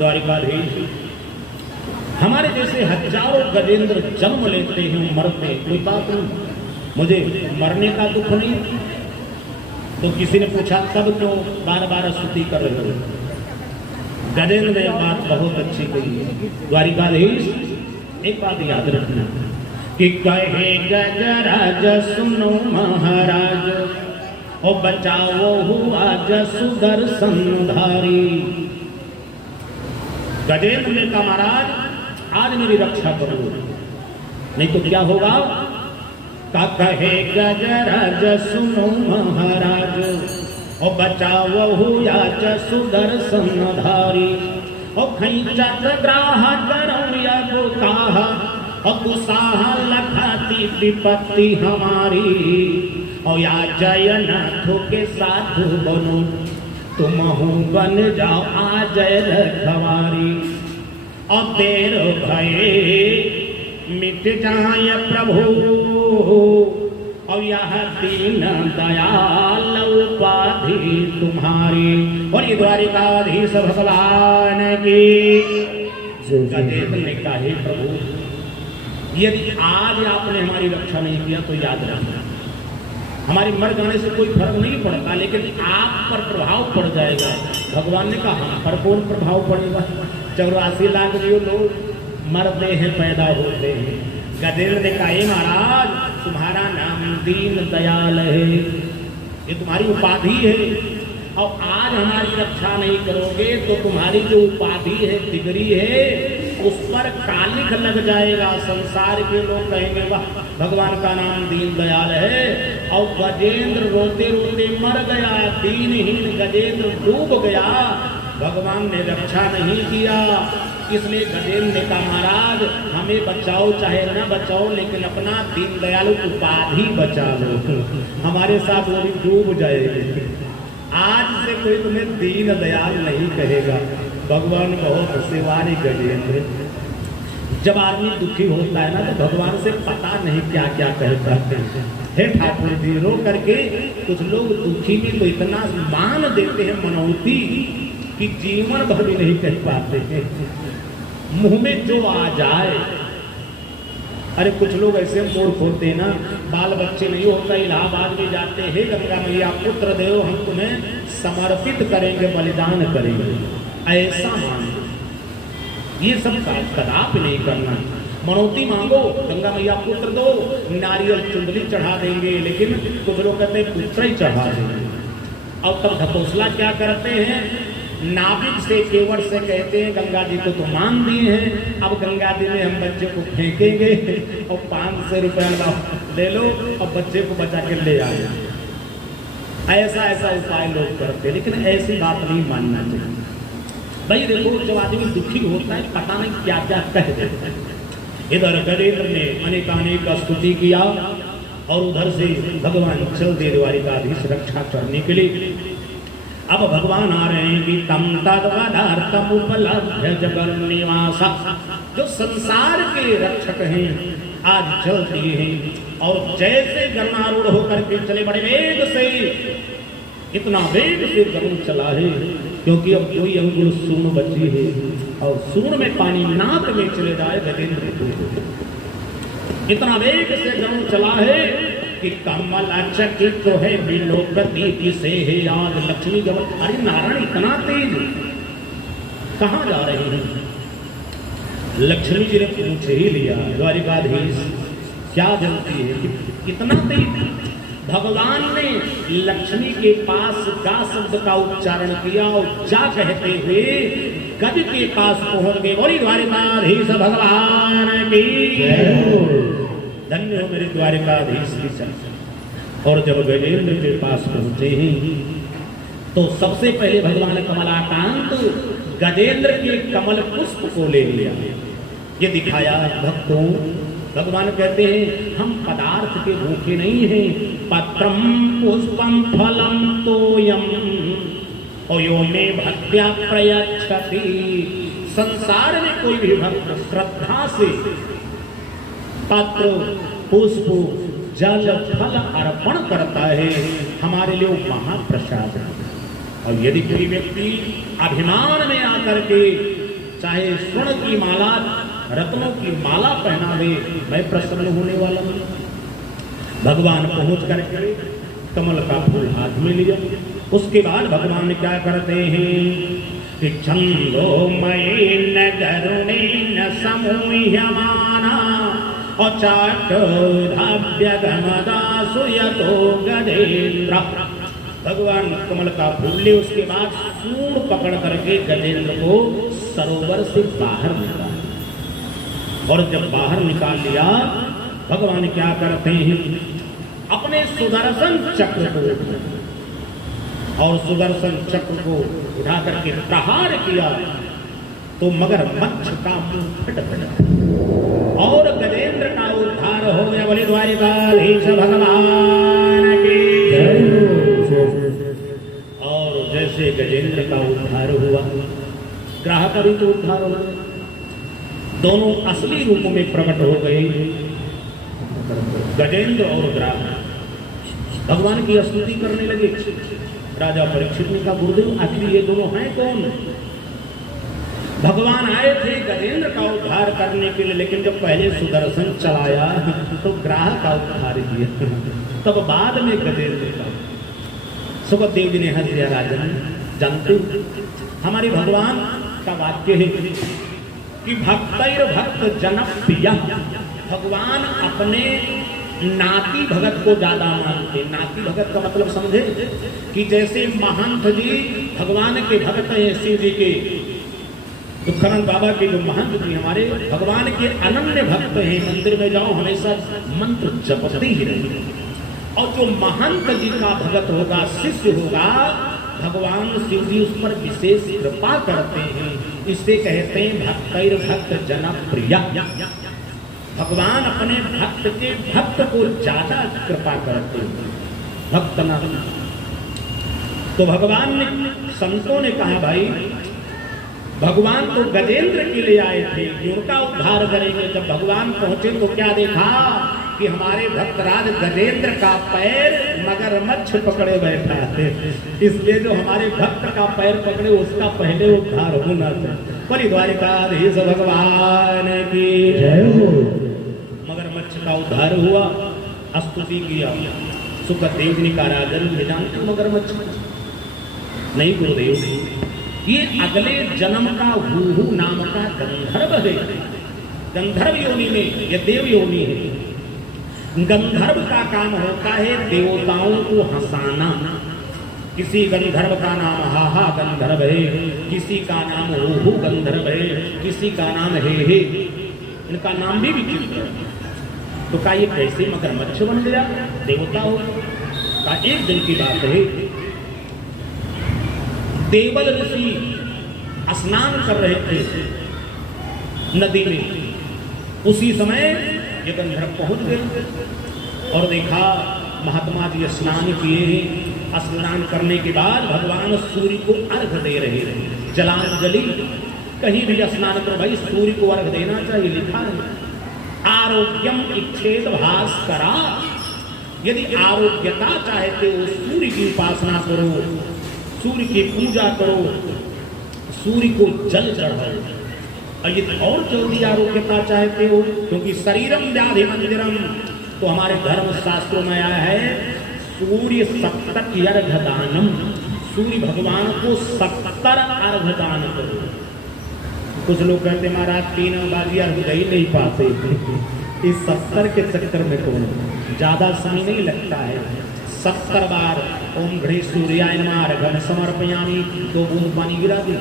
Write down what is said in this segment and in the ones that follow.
द्वारिकाधीश, हमारे जैसे हजारों गजेंद्र जन्म लेते हैं, मरते हैं, कोई बात नहीं, मुझे मरने का दुख नहीं। तो किसी ने पूछा तब क्यों बार बार स्तुति कर रहे हो? गजेंद्र ने बात बहुत अच्छी कही। द्वारिकाधीश, एक बात याद रखना कि कहे गजराज सुनो महाराज, ओ बचाओ हुआ सुदर्शन धारी। गजेंद्र ने कहा महाराज आज मेरी रक्षा करो, नहीं तो क्या होगा। कहे गजराज सुनो महाराज, ओ बचाओ हुआ सुदर्शन धारी। ओ खैचत ग्राह करम या कहा, और दुसाह लखाती विपत्ति हमारी। और या जयनाथों के साधु बनो, तुम बन जाओ आ जय रखवारी। और देर भये मिट जाए प्रभु, और यह दीन दयाल उपाधि तुम्हारी। और ये द्वारिकाधीश भगवान की। गजेंद्र ने कहा हे प्रभु, यदि आज आपने हमारी रक्षा नहीं किया तो याद रखना, हमारी मर जाने से कोई फर्क नहीं पड़ता, लेकिन आप पर प्रभाव पड़ जाएगा। भगवान ने कहा हम पर कौन प्रभाव पड़ेगा? 84 लाख जो लोग मरते हैं पैदा होते हैं। गजेंद्र ने कहा महाराज तुम्हारा नाम दीन दयाल है, ये तुम्हारी उपाधि है, और आज हमारी रक्षा नहीं करोगे तो तुम्हारी जो उपाधि है, डिग्री है, उस पर कालिख लग जाएगा। संसार के लोग कहेंगे वाह भगवान का नाम दीन दयाल है। और गजेंद्र रोते रोते मर गया, दीनहीन गजेंद्र डूब गया, भगवान ने रक्षा नहीं किया। इसलिए गजेंद्र ने कहा महाराज हमें बचाओ चाहे न बचाओ, लेकिन अपना दीन दयाल उपाधि बचा लो, हमारे साथ वो भी डूब जाएगी। आज से कोई तुम्हें दीन दयाल नहीं कहेगा। भगवान बहुत सेवारी गजेंद्र। जब आदमी दुखी होता है ना तो भगवान से पता नहीं क्या क्या कहता है। हे ठाकुर जी रो करके कुछ लोग दुखी में तो इतना मान देते हैं मनौती कि जीवन भर भी नहीं कह पाते हैं, मुंह में जो आ जाए। अरे कुछ लोग ऐसे मूर्ख होते हैं ना, बाल बच्चे नहीं होता, इलाहाबाद में जाते हैं गंगा मैया पुत्र देव हम तुम्हें समर्पित करेंगे, बलिदान करेंगे, ऐसा मांगो। ये सब कदापि नहीं करना। मनौती मांगो, गंगा मैया पुत्र दो, नारियल चुंदली चढ़ा देंगे, लेकिन कुछ लोग कहते हैं पुत्र ही चढ़ा देंगे। और तब ढकोसला क्या करते हैं, नाभिक से केवट से कहते हैं गंगा जी को तो मान दिए हैं, अब गंगा जी में हम बच्चे को फेंकेंगे और 500 रुपया ले लो और बच्चे को बचा के ले आए। ऐसा ऐसा उपाय लोग करते, लेकिन ऐसी बात नहीं मानना चाहिए। भाई देखो जब आदमी दुखी होता है पता नहीं क्या क्या कह देता है। इधर गजेंद्र ने अनेकानेक स्तुति किया और उधर से भगवान चल दे द्वारिकाधीश रक्षा करने के लिए। अब भगवान आ रहे हैं कि तम तदवदार्थम उपलब्ध जगन निवासा, जो संसार के रक्षक हैं आज चल दिए हैं। और जैसे गरुणारूढ़ होकर के चले, बड़े वेग से, इतना वेग से गरुड़ चला है क्योंकि अब कोई अंगुल सूर्ण बची है, और सूर्ण में पानी नाक में चले जाए गजेंद्र को। इतना वेग से गरुड़ चला है कि कमल चकित तो है विलोकती से है आज लक्ष्मी जब। अरे नारायण इतना तेज कहाँ जा रहे हैं? लक्ष्मी जी ने पूछ ही लिया द्वारिकाधीश क्या जलती है कि इतना तेज? भगवान ने लक्ष्मी के पास गा शब्द का उच्चारण किया और जा कहते हुए गज के पास पहुंच गए। बोली द्वारिकाधीश भगवान की धन्य हो मेरे द्वारिकाधीश की चर्चा। और जब गजेंद्र के पास पहुंचे हैं तो सबसे पहले भगवान कमलाकांत गजेंद्र के कमल पुष्प को ले लिया, ये दिखाया भक्तों। भगवान कहते हैं हम पदार्थ के भूखे नहीं हैं, पत्रम पुष्पम फलम तोयम यो में भक्त्या प्रयच्छति। संसार में कोई भी भक्त श्रद्धा से पत्र पुष्प जल फल अर्पण करता है, हमारे लिए महाप्रसाद है। और यदि कोई व्यक्ति अभिमान में आकर के चाहे स्वर्ण की माला, रत्नों की माला पहना दे, मैं प्रसन्न होने वाला हूं। भगवान पहुंच करके कमल का फूल हाथ में लिया। उसके बाद भगवान क्या करते हैं कि छंदोमयेन गरुणेन समूह्यमाना अचाटोधाभ्यगमदासु यतो गजेन्द्र। भगवान कमल का फूल ले, उसके बाद सूंड पकड़ करके गजेंद्र को सरोवर से बाहर निकाल, और जब बाहर निकाल लिया भगवान क्या करते हैं अपने सुदर्शन चक्र को, और सुदर्शन चक्र को उठा करके प्रहार किया तो मगरमच्छ का मुंह फट गया और गजेंद्र का उद्धार हो गया। बोले द्वारिकाधीश भगवान की। और जैसे गजेंद्र का उद्धार हुआ, ग्राह का भी तो उद्धार हो गया। दोनों असली रूप में प्रकट हो गए, गजेंद्र और ग्राह भगवान की स्तुति करने लगे। राजा परीक्षित ने कहा, गुरुदेव आखिर ये दोनों हैं कौन? भगवान आए थे गजेंद्र का उद्धार करने के लिए, लेकिन जब पहले सुदर्शन चलाया तो ग्राह का उद्धार किया, तब बाद में गजेंद्र का। सुखदेव जी ने हंस दिया, राजन जानते हमारे भगवान का वाक्य है कि भक्तैर भक्त जनप्रिय। भगवान अपने नाती भगत को ज्यादा मानते। नाती भगत का मतलब समझे कि जैसे महंत जी भगवान के भगत हैं, शिव जी के, दुखरानंद बाबा के जो महंत जी हमारे भगवान के अनन्य भक्त हैं, मंदिर में जाओ हमेशा मंत्र जपते ही रहेंगे। और जो महंत जी का भगत होगा, शिष्य होगा, भगवान शिव जी उस पर विशेष कृपा करते हैं। इससे कहते हैं भक्तैर भक्त जनप्रिय। भगवान अपने भक्त के भक्त को ज्यादा कृपा करते हैं, भक्त ना। तो भगवान ने, संतों ने कहा, भाई भगवान तो गजेंद्र के लिए आए थे कि उनका उद्धार करेंगे। जब भगवान पहुंचे तो क्या देखा कि हमारे भक्तराज गजेंद्र का पैर मगरमच्छ पकड़े बैठा है। इसलिए जो हमारे भक्त का पैर पकड़े उसका पहले उद्धार होना चाहिए। द्वारिकाधीश भगवान की जय हो। मगरमच्छ का उद्धार हुआ, स्तुति किया। सुखदेव ने कहा, राजन ये जानते हो मगरमच्छ? नहीं गुरुदेव, ये अगले जन्म का हूहू नाम का गंधर्व है। गंधर्व योनि में, ये देव योनि है। गंधर्व का काम होता है देवताओं को हंसाना। किसी गंधर्व का नाम हाहा गंधर्व है, किसी का नाम हूहू गंधर्व है, किसी का नाम हे। इनका नाम भी विचित्र है। तो का ये कैसे मगरमच्छ बन गया, देवता हो? का एक दिन की बात है, देवल ऋषि स्नान कर रहे थे नदी में। उसी समय ये गंधर्व पहुंच गए और देखा महात्मा जी स्नान किए हैं। स्नान करने के बाद भगवान सूर्य को अर्घ दे रहे हैं, जलांजलि। कहीं भी स्नान करो भाई, सूर्य को अर्घ देना चाहिए, लिखा है आरोग्यम इच्छेद भास्करा। यदि आरोग्यता चाहते हो सूर्य की उपासना करो, सूर्य की पूजा करो, सूर्य को जल चढ़ाओ। और यदि और जल्दी आरोग्यता चाहते हो, क्योंकि शरीरम व्याधि मंदिरम, तो हमारे धर्म शास्त्रों में आया है सूर्य 70 अर्घ दानम। सूर्य भगवान को 70 अर्घ दान करो। कुछ लोग कहते महाराज 3 बाजी अर्घ दे ही नहीं पाते। इस 70 के चक्कर में कौन, ज्यादा समय नहीं लगता है। 70 बार ओम घड़ी सूर्याय नमः अर्घ्यं समर्पयामि, 2 बूंद पानी गिरा दो।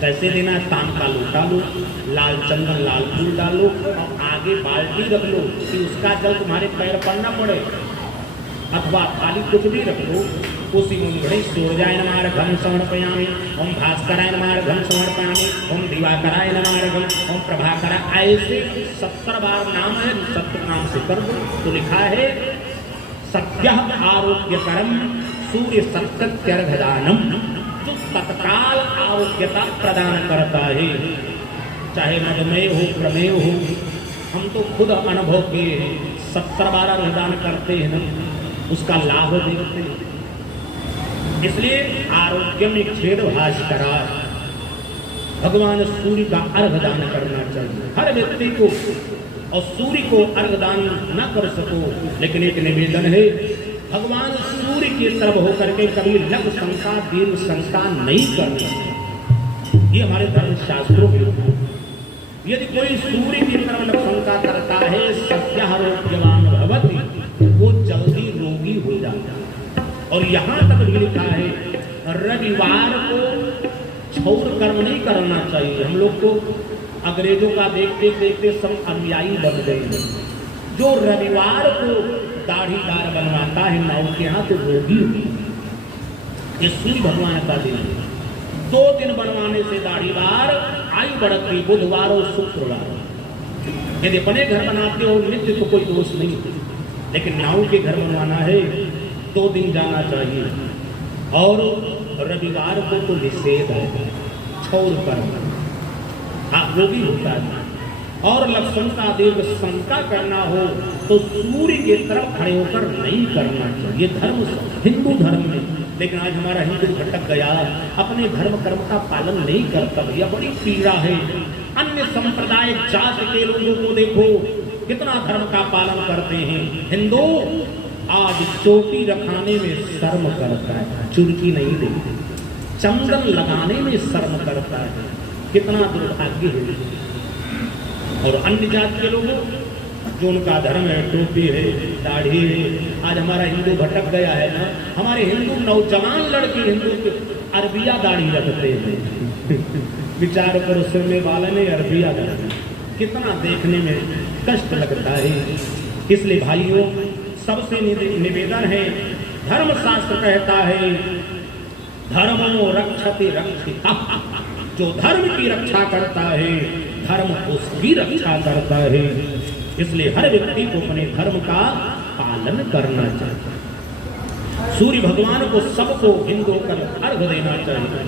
कैसे देना है? ताम का लोटा लो, लाल चंदन लाल फूल डालो और आगे बाल्टी रख लो कि उसका जल तुम्हारे पैर पर न पड़े, अथवा खाली कुछ भी रख लो। उसी घड़ी सूर्याय नमः अर्घ्यं समर्पयामि, ओम भास्कराय नमः अर्घ्यं समर्पयामि, ओम दिवाकराय नमः अर्घ्यं, ओम प्रभाकराय। ऐसे 70 बार नाम है, 70 नाम से कर दो। तो लिखा है सत्य आरोग्यकरम सूर्य 70 अर्घ दानम, जो तत्काल आरोग्यता प्रदान करता है। चाहे मधुमेह हो, प्रमेह हो, हम तो खुद अनुभव किए हैं। 70 बार अर्घदान करते हैं ना, उसका लाभ देखते हैं। इसलिए आरोग्य में छेद भास्करा। भगवान सूर्य का अर्घ दान करना चाहिए हर व्यक्ति को। और सूर्य को अर्घ दान न कर सको, लेकिन एक निवेदन है, भगवान सूर्य की तरफ होकर के कभी लघु शंका दीर्घ शंका नहीं करनी। ये हमारे धर्म शास्त्रों में, यदि कोई सूर्य की तरफ लघु शंका करता है, सस्यारोग्यवान भवति, वो जल्दी रोगी हो जाता है। और यहाँ तक भी लिखा है, रविवार को छौर कर्म नहीं करना चाहिए। हम लोग को अंग्रेजों का देखते देखते सब अनुयायी बन गए हैं। जो रविवार को दाढ़ीदार बनवाता है नाव के यहाँ, तो रोगी ये सूर्य भगवान का दिन है। 2 दिन बनवाने से दाढ़ीदार आयु बढ़ती, बुधवार और शुक्रवार। यदि अपने घर बनाते हो नित्य तो कोई दोष नहीं, लेकिन नाव के घर बनवाना है 2 दिन जाना चाहिए। और रविवार को तो निषेध है छौर कर्म, हाँ वो भी होता है। और लक्षण का दीर्घ शंका करना हो तो सूर्य के तरफ खड़े होकर नहीं करना चाहिए। धर्म हिंदू धर्म में, लेकिन आज हमारा हिंदू भटक गया, अपने धर्म कर्म का पालन नहीं करता। भैया बड़ी पीड़ा है। अन्य संप्रदाय जाति के लोगों को देखो कितना धर्म का पालन करते हैं। हिंदू आज चोटी रखाने में शर्म करता है, चुरकी नहीं देते, चंदन लगाने में शर्म करता है। कितना दुर्भाग्य है। और अन्य जाति के लोगों जो उनका धर्म है, टोपी है, दाढ़ी है। आज हमारा हिंदू भटक गया है ना। हमारे हिंदू नौजवान लड़के हिंदू के अरबिया दाढ़ी रखते हैं। विचार करो, सिर में बाल ने अरबिया दाढ़ी, कितना देखने में कष्ट लगता है। इसलिए भाइयों सबसे निवेदन है, धर्म शास्त्र कहता है धर्मो रक्षति रक्षिता। जो धर्म की रक्षा करता है, धर्म उसकी रक्षा करता है। इसलिए हर व्यक्ति को अपने धर्म का पालन करना चाहिए। सूर्य भगवान को सबको हिंदू कर अर्घ देना चाहिए।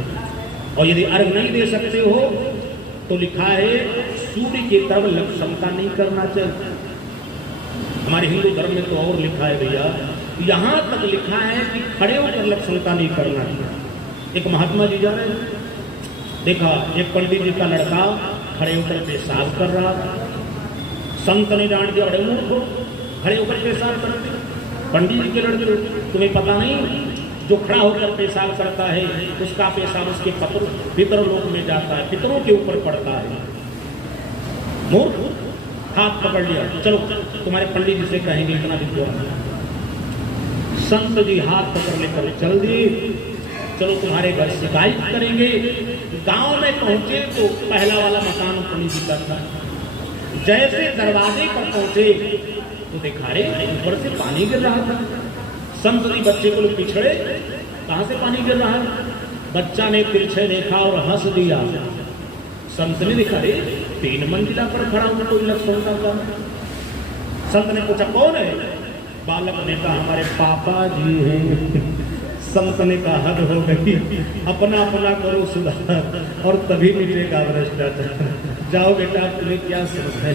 और यदि अर्घ नहीं दे सकते हो तो लिखा है सूर्य की तरफ लघु शंका नहीं करना चाहिए। हमारे हिंदू धर्म में तो और लिखा है भैया, यहाँ तक लिखा है कि खड़े होकर लघु शंका नहीं करना चाहिए। एक महात्मा जी जा रहे हैं, देखा एक पंडित जी का लड़का खड़े होकर पेशाब कर रहा था। संत ने डांट दिया, बड़े मूर्ख हो, खड़े होकर पेशाब करते। पंडित जी के लड़के, तुम्हें पता नहीं जो खड़ा होकर पेशाब करता है उसका पेशाब उसके पितर लोक में जाता है, पितरों के ऊपर पड़ता है। मूर्ख, हाथ पकड़ लिया, चलो तुम्हारे पंडित जी से कहेंगे इतना विद्वान। संत जी हाथ पकड़ लेकर चल दिए, चलो तुम्हारे घर शिकायत करेंगे। गांव में पहुंचे तो पहला वाला मकान पंडित जी का था। जैसे दरवाजे पर पहुंचे तो देखा रे ऊपर से पानी गिर रहा था। संत जी बच्चे को पिछड़े, कहां से पानी गिर रहा है? बच्चा ने तिरछे देखा और हंस दिया। संत ने देखा रे 3 मंजिला पर खड़ा हुआ कोई लक्षण का। संत ने पूछा कौन है? बालक ने कहा हमारे पापा जी हैं। संत ने कहा हद हो गई, अपना अपना करो सुधार और तभी मिटेगा भ्रष्टाचार। जाओ बेटा, तुम्हें क्या समझ है।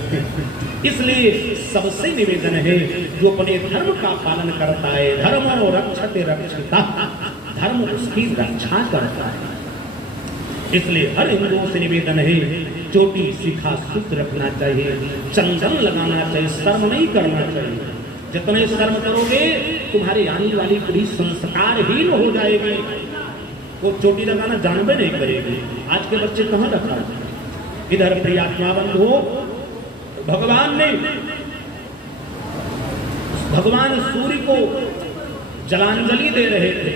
इसलिए सबसे निवेदन है जो अपने धर्म का पालन करता है, धर्मो रक्षते रक्षिता, धर्म उसकी रक्षा करता है। इसलिए हर हिंदुओं से निवेदन है चोटी शिखा शुद्ध रखना चाहिए, चंदन लगाना चाहिए, शर्म नहीं करना चाहिए। जितने शर्म करोगे तुम्हारी आने वाली पीढ़ी संस्कारहीन हो जाएगी। वो चोटी लगाना जानबे नहीं करेगी। आज के बच्चे कहाँ रखा? इधर प्रियात्मा बंधु, भगवान सूर्य को जलांजलि दे रहे थे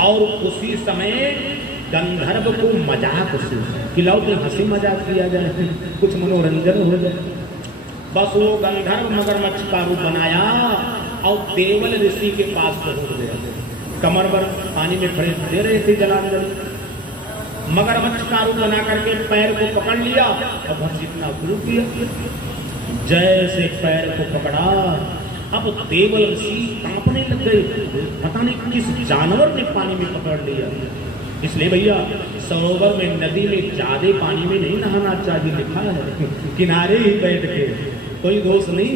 और उसी समय गंधर्व को मजाक से खिलाओ तो हंसी मजाक किया जाए, कुछ मनोरंजन हो जाए। बस वो गंधर्व मगरमच्छ का रूप बनाया और देवल ऋषि के पास पहुंच गए। कमर पर पानी में खड़े दे रहे थे जलांजलि। मगरमच्छ का रूप बना करके पैर को पकड़ लिया और घसीटना शुरू किया। जैसे पैर को पकड़ा, अब देवल ऋषि कांपने लग गए। पता नहीं किस जानवर ने पानी में पकड़ लिया। इसलिए भैया सरोवर में, नदी में ज्यादा पानी में नहीं नहाना चाहिए, लिखा है। किनारे ही बैठ के, कोई दोष नहीं।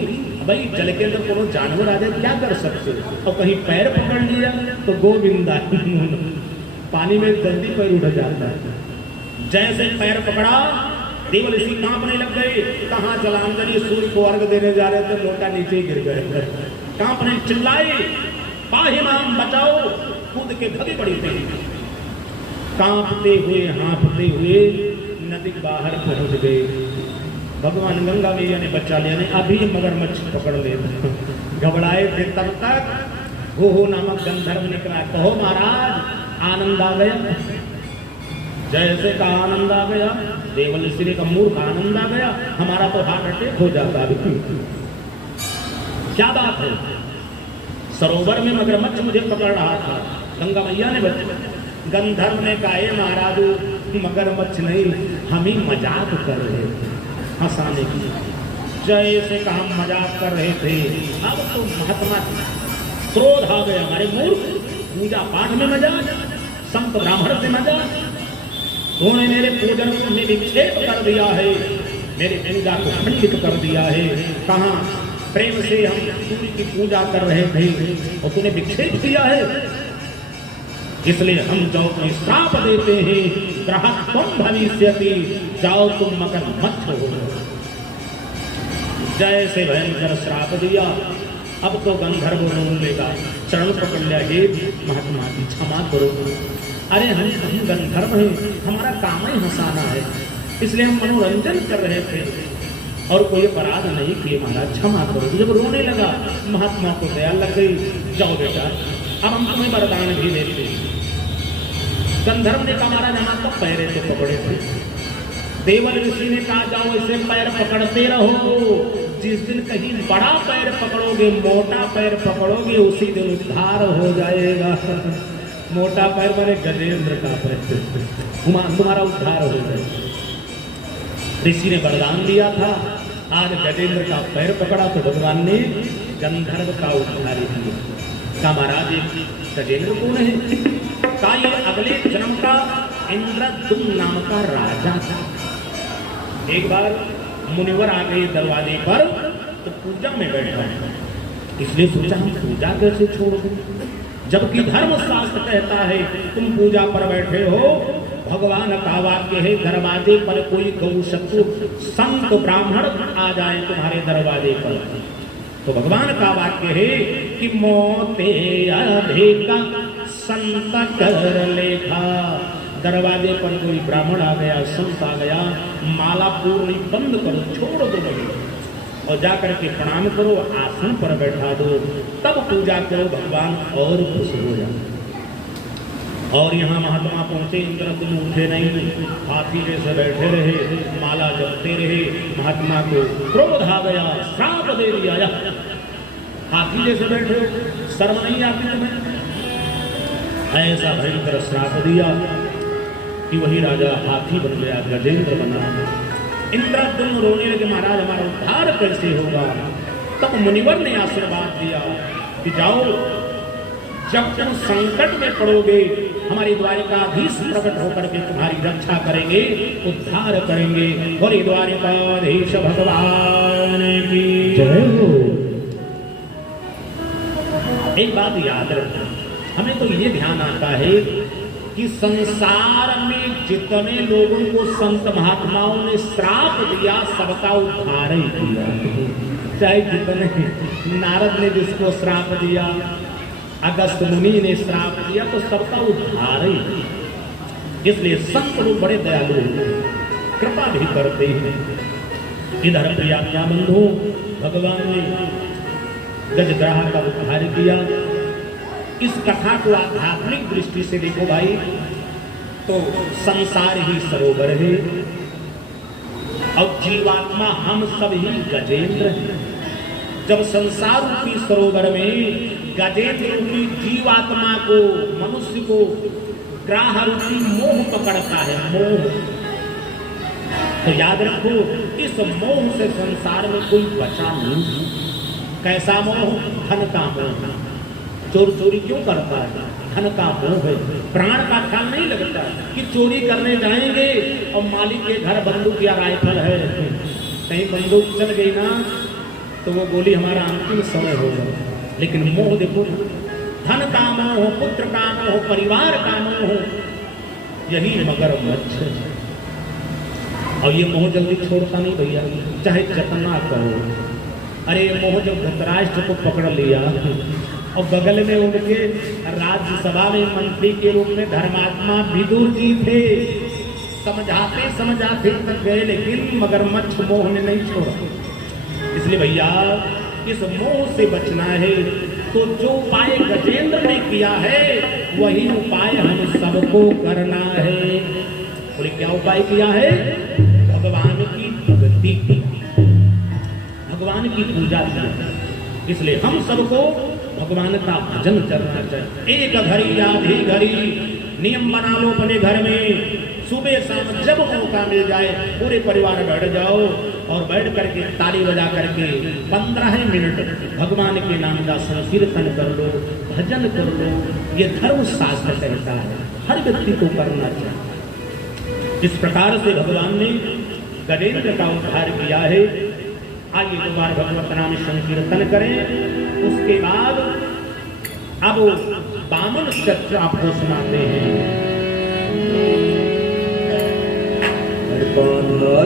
भाई जल के अंदर कोनो जानवर आ जाए क्या कर सकते? और कहीं पैर पकड़ लिया तो गोविंदा, पानी में जल्दी पैर उठ जाता है। जैसे पैर पकड़ा देवल ऋषि कांपने लग गए। कहाँ जलांजलि सूर्य को अर्घ देने जा रहे थे, लोटा नीचे गिर गए। कांपने चिल्लाए, पाहि माम बचाओ, कूद के भगे पड़ी थी। कांपते हुए हाँफते हुए नदी के बाहर पहुंच गए। भगवान गंगा मैया ने बचा लिया, ने अभी मगरमच्छ पकड़ ले। घबराए थे तब तक हो नामक गंधर्व निकला। कहो महाराज आनंद आ गया। जैसे का आनंद आ गया, देवल ऋषि का मूर्ख आनंद आ गया, हमारा तो हार्ट अटैक हो जाता। क्या बात है, सरोवर में मगरमच्छ मुझे पकड़ रहा था, गंगा मैया ने बचा। गंधर्व ने कहा महाराज मगरमच्छ नहीं, हम ही मजाक कर रहे थे, हंसाने की। जैसे का हम मजाक कर रहे थे, अब तो महात्मा क्रोध आ गया। हमारे मूर्ख, पूजा पाठ में मजाक, संत ब्राह्मण से मजाक, उन्होंने मेरे पूजन में विक्षेप कर दिया है, मेरे पूजा को खंडित कर दिया है। कहाँ प्रेम से हम सूर्य की पूजा कर रहे थे और तूने विक्षेप किया है, इसलिए हम जाओ तुम्हें श्राप देते हैं, ग्रहत्वम भविष्यति, जाओ तुम मगरमच्छ हो। जैसे भयंकर श्राप दिया, अब तो गंधर्व रोने लगा, चरण पकड़ लिया, हे महात्मा की क्षमा करो। अरे हम गंधर्व हैं, हमारा काम ही हंसाना है, इसलिए हम मनोरंजन कर रहे थे और कोई अपराध नहीं किए, महाराज क्षमा करो। जब रोने लगा, महात्मा को दया लग गई, जाओ बेटा अब हम तुम्हें वरदान भी देते। गंधर्व ने कहा महाराज हम तो पैरे से पकड़े थे। देवल ऋषि ने कहा जाओ इसे पैर पकड़ते रहो, जिस दिन कहीं बड़ा पैर पकड़ोगे, मोटा पैर पकड़ोगे, उसी दिन उद्धार हो जाएगा। मोटा पैर माने गजेंद्र का पैर, तुम्हारा उद्धार हो जाएगा। ऋषि ने वरदान दिया था, आज गजेंद्र का पैर पकड़ा तो भगवान ने गंधर्व का उद्धार किया। का महाराज गजेंद्र कौन है? का ये अगले जन्म का इंद्रद्युम्न नाम का राजा था। एक बार मुनिवर आ गए दरवाजे पर, तो पूजा में बैठा, इसलिए सोचा हम पूजा कैसे छोड़ दूं, जबकि धर्म शास्त्र कहता है तुम पूजा पर बैठे हो। भगवान का वाक्य है, दरवाजे पर कोई गौशत्रु संत ब्राह्मण आ जाए तुम्हारे दरवाजे पर, तो भगवान का वाक्य है कि मोते अधिक संत कर लेखा। दरवाजे पर कोई ब्राह्मण आ गया, संत आ गया, माला पूरी बंद करो, छोड़ दो नहीं, और जाकर के प्रणाम करो, आसन पर बैठा दो, तब पूजा करो, भगवान और खुश हो जाए। और यहाँ महात्मा पहुंचे, इंद्रद्युम्न उठे नहीं, हाथी जैसे बैठे रहे, माला जपते रहे। महात्मा को क्रोध आ गया, श्राप दे दिया, हाथी जैसे बैठे हो, शर्म नहीं आती तुम्हें? ऐसा भयंकर श्राप दिया कि वही राजा हाथी बन गया, गजेंद्र बना। इंद्रद्युम्न रोने लगे, महाराज हमारा उद्धार कैसे होगा? तब मुनिवर ने आशीर्वाद दिया कि जाओ, जब तुम संकट में पड़ोगे, हमारी द्वारिकाधीश प्रकट होकर के तुम्हारी रक्षा करेंगे, उद्धार करेंगे। और द्वारिकाधीश भगवान की जय हो। एक बात याद रखो, हमें तो ये ध्यान आता है कि संसार में जितने लोगों को संत महात्माओं ने श्राप दिया, सबका उद्धार ही किया। चाहे जितने, नारद ने जिसको श्राप दिया, अगस्त मुनि ने श्राप दिया, तो सबका उद्धार ही। इसलिए संत लोग बड़े दयालु होते हैं, कृपा भी करते हैं। इधर प्रिया बंधु, भगवान ने गजग्राह का उद्धार किया। इस कथा को आध्यात्मिक दृष्टि से देखो भाई, तो संसार ही सरोवर है और जीवात्मा हम सब ही गजेंद्र हैं। जब संसार रूपी सरोवर में गजेंद्र रूपी जीवात्मा को, मनुष्य को ग्राह रूपी मोह पकड़ता है, मोह, तो याद रखो इस मोह से संसार में कोई बचा नहीं। कैसा मोह? धन का मोह। चोर चोरी क्यों करता है? धन का मोह है। प्राण का ख्याल नहीं लगता कि चोरी करने जाएंगे और मालिक के घर बंदूक या राइफल है, कहीं बंदूक चल गई ना तो वो गोली हमारा अंतिम समय होगा। लेकिन मोह देखो, धन का मोह, पुत्र का मोह, परिवार का मोह, यही मगरमच्छ। और ये मोह जल्दी छोड़ता नहीं भैया, चाहे जितना करो। अरे ये मोह जब धृतराष्ट्र को पकड़ लिया और बगल में उनके राज्यसभा में मंत्री के रूप में धर्मात्मा विदुर जी थे, समझाते समझाते तक गए, लेकिन मगरमच्छ मोह ने नहीं छोड़ा। इसलिए भैया इस मोह से बचना है तो जो उपाय गजेंद्र ने किया है वही उपाय हम सबको करना है। बोले क्या उपाय किया है? भगवान की भक्ति की, भगवान की पूजा की। इसलिए हम सबको भगवान का भजन करना चाहिए। एक घड़ी आधी घड़ी नियम बना लो अपने घर में, सुबह शाम जब मौका मिल जाए पूरे परिवार बैठ जाओ और बैठ करके ताली बजा करके 15 मिनट भगवान के नाम का संकीर्तन कर लो, भजन कर लो। ये धर्म शास्त्र कहता है, हर व्यक्ति को करना चाहिए। इस प्रकार से भगवान ने गजेंद्र का उद्धार किया है। आगे एक बार भगवत नाम संकीर्तन करें, उसके बाद अब वामन चर्चा आपको सुनाते हैं।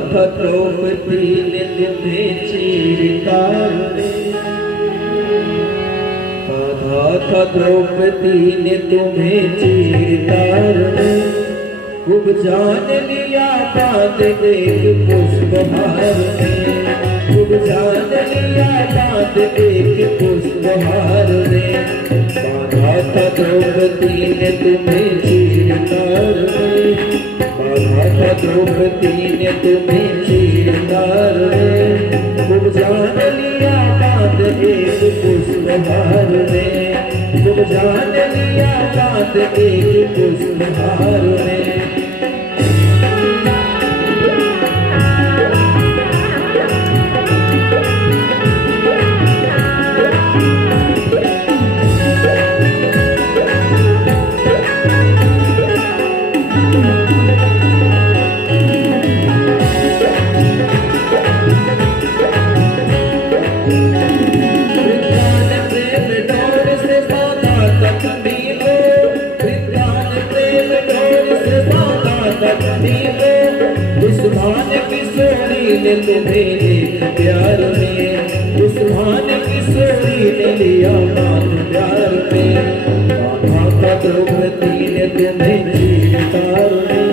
था द्रौपदी ने तुम्हें चीरकार रे, बाधा था द्रौपदी ने तुम्हें चीरकार रे, खूब जान लिया बात एक पुष्पहार में, खूब जान लिया बात एक पुष्पहार में, बाधा था द्रौपदी ने तुम्हें चीरकार रे, बाधा द्रौपदी ने तुम्हें चीरकार रे, खूब जान लिया बात एक पुष्पहार में, खूब जान लिया बात एक पुष्पहार में। तुम्हें एक प्यार में, उस भान की सोरी ने लिया मान प्यार में, बाधा द्रौपदी ने तुम्हें चीरकार में,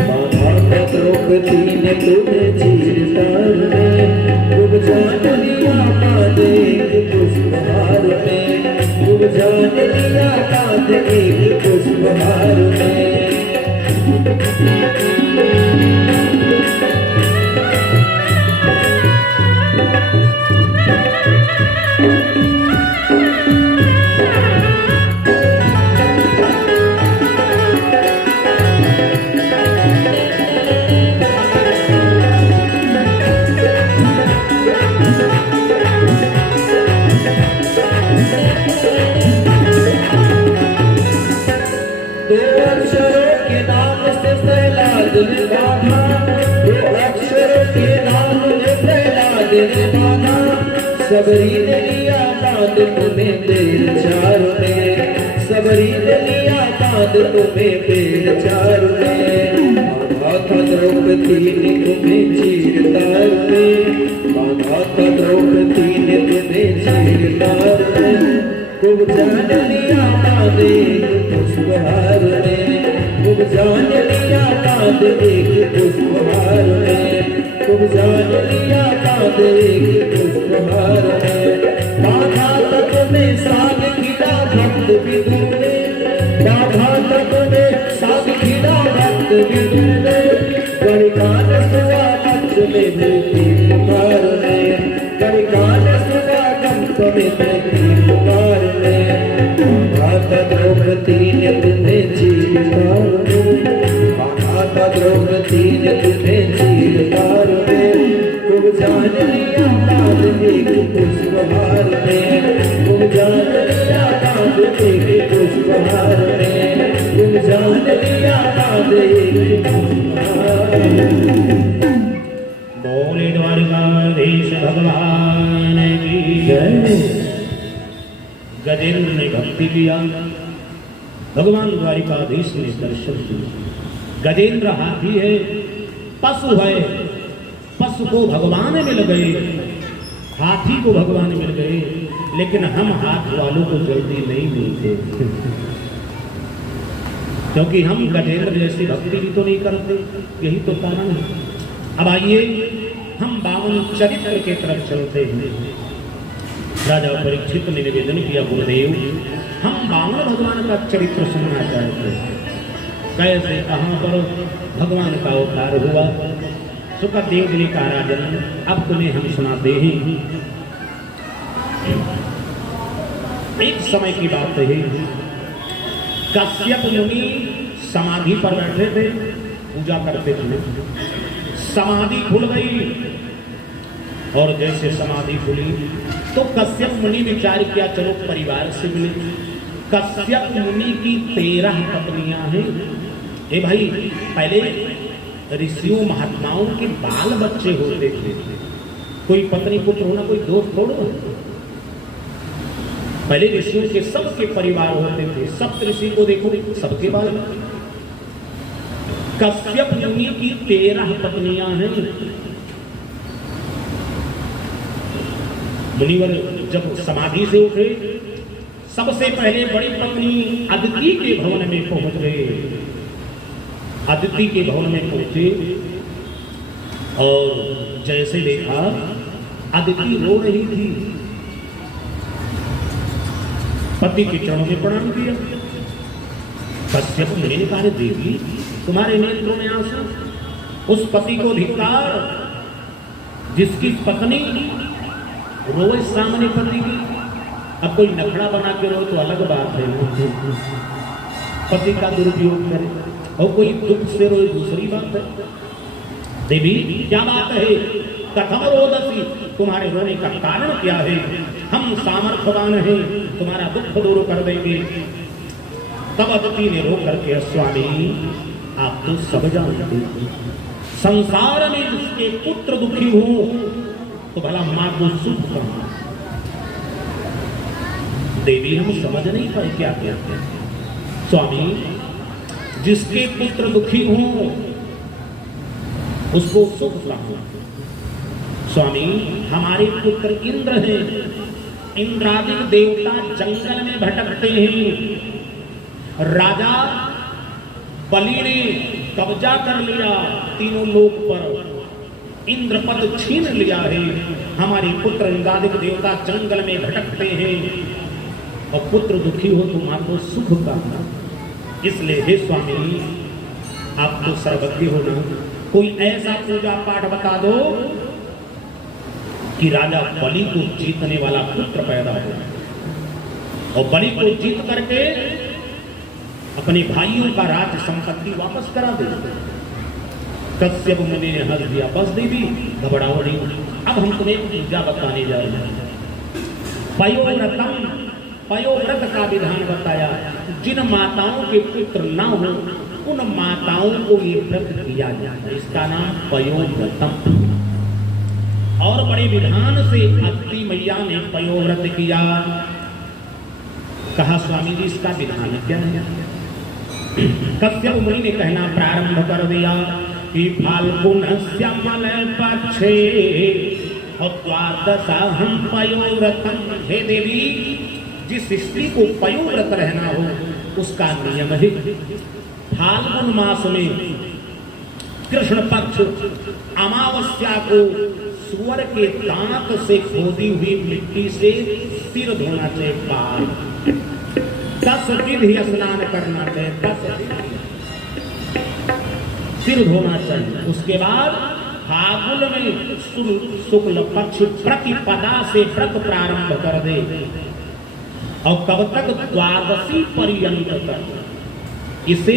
बाधा द्रौपदी ने तुम्हें चीरकार में, खूब जान लिया बात एक पुष्पहार में, खूब जान लिया बात एक पुष्पहार में। सबरी ने लिया बात तुम्हें पेड़ चार में, सबरी ने लिया बात तुम्हें पेड़ चार में, बाधा था द्रौपदी ने तुम्हें चीरकार में, बाधा था द्रौपदी ने तुम्हें चीरकार में, खूब जान लिया बात एक पुष्पहार में, खूब जान लिया बात एक पुष्पहार में, खूब जान लिया बात एक पुष्पहार में। बाधा तक में साग खिला भक्त विदुर ने, बाधा तक में साग खिला भक्त विदुर ने, गणिकान सुवा कंठ में मृत्यु पुकार में, गणिकान सुवा कंठ में मृत्यु पुकार में, बाधा द्रौपदी ने तुम्हें चीरकार में, बाधा द्रौपदी ने तुम्हें चीरकार में, खूब जान लिया बात एक पुष्पहार में, खूब जान लिया बात एक पुष्पहार में, खूब जान लिया बात एक पुष्पहार में। बोले द्वारकाधीश भगवान की जय। गजेंद्र ने भक्ति किया, भगवान द्वारिकाधीश ने दर्शन किया। गजेंद्र हाथी है, पशु है, पशु को भगवान मिल गए, हाथी को भगवान मिल गए, लेकिन हम हाथ वालों को जल्दी नहीं मिलते, क्योंकि हम गजेंद्र जैसी भक्ति भी तो नहीं करते। यही तो कारण है। अब आइए हम 52 चरित्र के तरफ चलते हैं। राजा परीक्षित ने निवेदन किया, गुरुदेव हम 52 भगवान का चरित्र सुनना चाहते हैं। कैसे, कहाँ पर भगवान का अवतार हुआ। सुखदेव जी का राजन अब तुम्हें हम सुनाते हैं। एक समय की बात है, कश्यप मुनि समाधि पर बैठे थे, पूजा करते थे। समाधि खुल गई, और जैसे समाधि खुली तो कश्यप मुनि विचार किया, चलो परिवार से मिले। कश्यप मुनि की 13 पत्नियां हैं। ए भाई, पहले ऋषियों महात्माओं के बाल बच्चे होते थे, कोई पत्नी पुत्र होना कोई दोस्त थोड़ा। पहले ऋषियों के सबके परिवार होते थे, सब ऋषि को देखो सबके बाल। कश्यप मुनि की 13 पत्नियां हैं। मुनिवर जब समाधि से उठे, सबसे पहले बड़ी पत्नी अदिति के भवन में पहुंच गए। अदिति के भवन में पहुंचे और जैसे देखा अदिति रो रही थी, पति के चरणों में प्रणाम किया। कश्यप मुनि ने कहा, देवी तुम्हारे नेत्रों में आंसू, उस पति को धिक्कार जिसकी पत्नी रोज सामने पति की। अब कोई नखड़ा बना के रो तो अलग बात है, पति का दुरुपयोग करे, और कोई दुख से रोए दूसरी बात है। देवी क्या बात है, कथम रोदसी, तुम्हारे रोने का कारण क्या है। हम सामर्थ्यवान हैं, तुम्हारा दुख दूर कर देंगे। तब अदिति ने रो करके, स्वामी आप तो सब जानते, संसार में जिसके पुत्र दुखी हो तो भला मां को सुख कहां। देवी हम समझ नहीं पाए क्या कहते हैं। स्वामी जिसके पुत्र दुखी हो उसको सुख कहां। स्वामी हमारे पुत्र इंद्र हैं, इंद्रादि देवता जंगल में भटकते हैं। राजा बलि ने कब्जा कर लिया तीनों लोक पर, इंद्रपद छीन लिया है। हमारे पुत्र इंद्रादि देवता जंगल में भटकते हैं, और पुत्र दुखी हो तो मां को सुख का। इसलिए हे स्वामी आप तो सर्वज्ञ हो ना, कोई ऐसा पूजा पाठ बता दो कि राजा बलि को जीतने वाला पुत्र पैदा हो, और बलि को जीत करके अपने भाइयों का राज्य संपत्ति वापस करा दे। कश्यप मुनि ने हंस दिया, बस देवी घबराओ नहीं, अब हम तुम्हें पूजा बताने जा रहे हैं। पयोव्रतम, पयोव्रत का विधान बताया। जिन माताओं के पुत्र न हो उन माताओं को ये व्रत किया जाए, इसका नाम पयोव्रतम। और बड़े विधान से अदिति मैया ने पयोव्रत किया। कहा स्वामी जी इसका विधान क्या है। कश्यप मुनि ने कहना प्रारंभ कर दिया कि फाल्गुनस्य मल पक्षे द्वादशाहं पयोव्रतम। हे देवी जिस स्त्री को पयोव्रत रहना हो उसका नियम है, फाल्गुन मास में कृष्ण पक्ष अमावस्या को सुअर के दांत से खोदी हुई मिट्टी से सिर धोना चाहिए। पार 10 विधि स्नान करना चाहिए, 10 सिर धोना चाहिए। उसके बाद फागुन में शुक्ल पक्ष प्रतिपदा से व्रत प्रारंभ कर दे, और कब तक, द्वादशी पर्यंत तक। इसे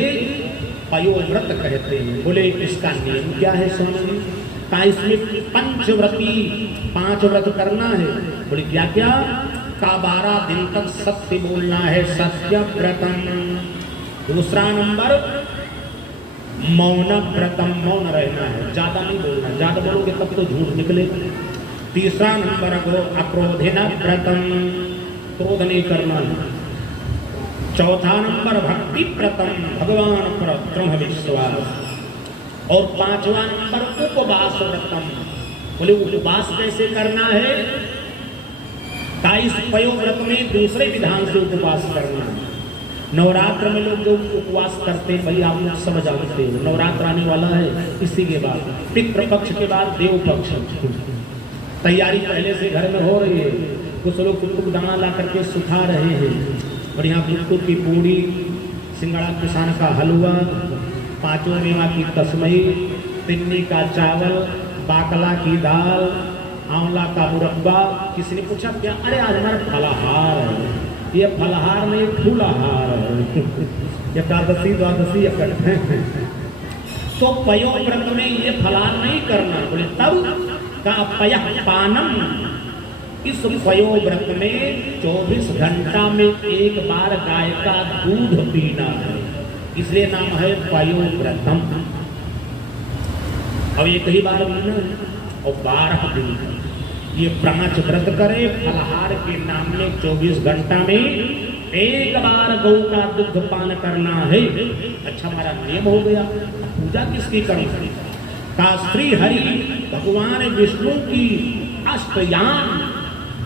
पयोव्रत कहते हैं। बोले इसका नियम क्या है स्वामी। का इसमें पंचव्रती 5 व्रत करना है। बोले क्या क्या। का 12 दिन तक सत्य बोलना है, सत्य व्रतम। दूसरा नंबर मौन व्रतम, मौन रहना है, ज्यादा नहीं बोलना, ज्यादा बोलोगे तब तो झूठ निकलेगा। तीसरा नंबर अक्रोधेन व्रतम, क्रोध नहीं करना। चौथा नंबर भक्ति व्रतम, भगवान पर दृढ़ विश्वास। और 5वां नंबर उपवास व्रतम। बोले उपवास कैसे करना है? का इस पयोव्रत में दूसरे विधान से उपवास करना है। नवरात्र में लोग जो उपवास करते हैं, भाई आप लोग समझ आते हो, नवरात्र आने वाला है, इसी के बाद पितृपक्ष के बाद देव पक्ष। तैयारी पहले से घर में हो रही है। कुछ लोग कुटुक दाना ला करके सुखा रहे हैं, और यहाँ कुटुक की पूड़ी, सिंगड़ा किसान का हलवा, 5वें मेवा की तस्मई, तिन्नी का चावल, बाकला की दाल, आंवला का मुरब्बा। किसी ने पूछा क्या? अरे आज हमारा फलाहार है। ये फलाहार नहीं, फूलाहार है। एकादशी द्वादशी इकट्ठे हैं। तो पयोव्रत में ये फलाहार नहीं करना। बोले तब का पयः पानम। इस पयोव्रत में 24 घंटा में एक बार गाय का दूध पीना है, इसलिए नाम है पयोव्रतम। अब ये कई बार पीना और 12 दिन ये 5 व्रत करे फलाहार के नाम में। 24 घंटा में एक बार गौ का दुग्ध पान करना है। अच्छा, हमारा नियम हो गया। पूजा किसकी करें? का श्री हरि भगवान विष्णु की अष्टयाम,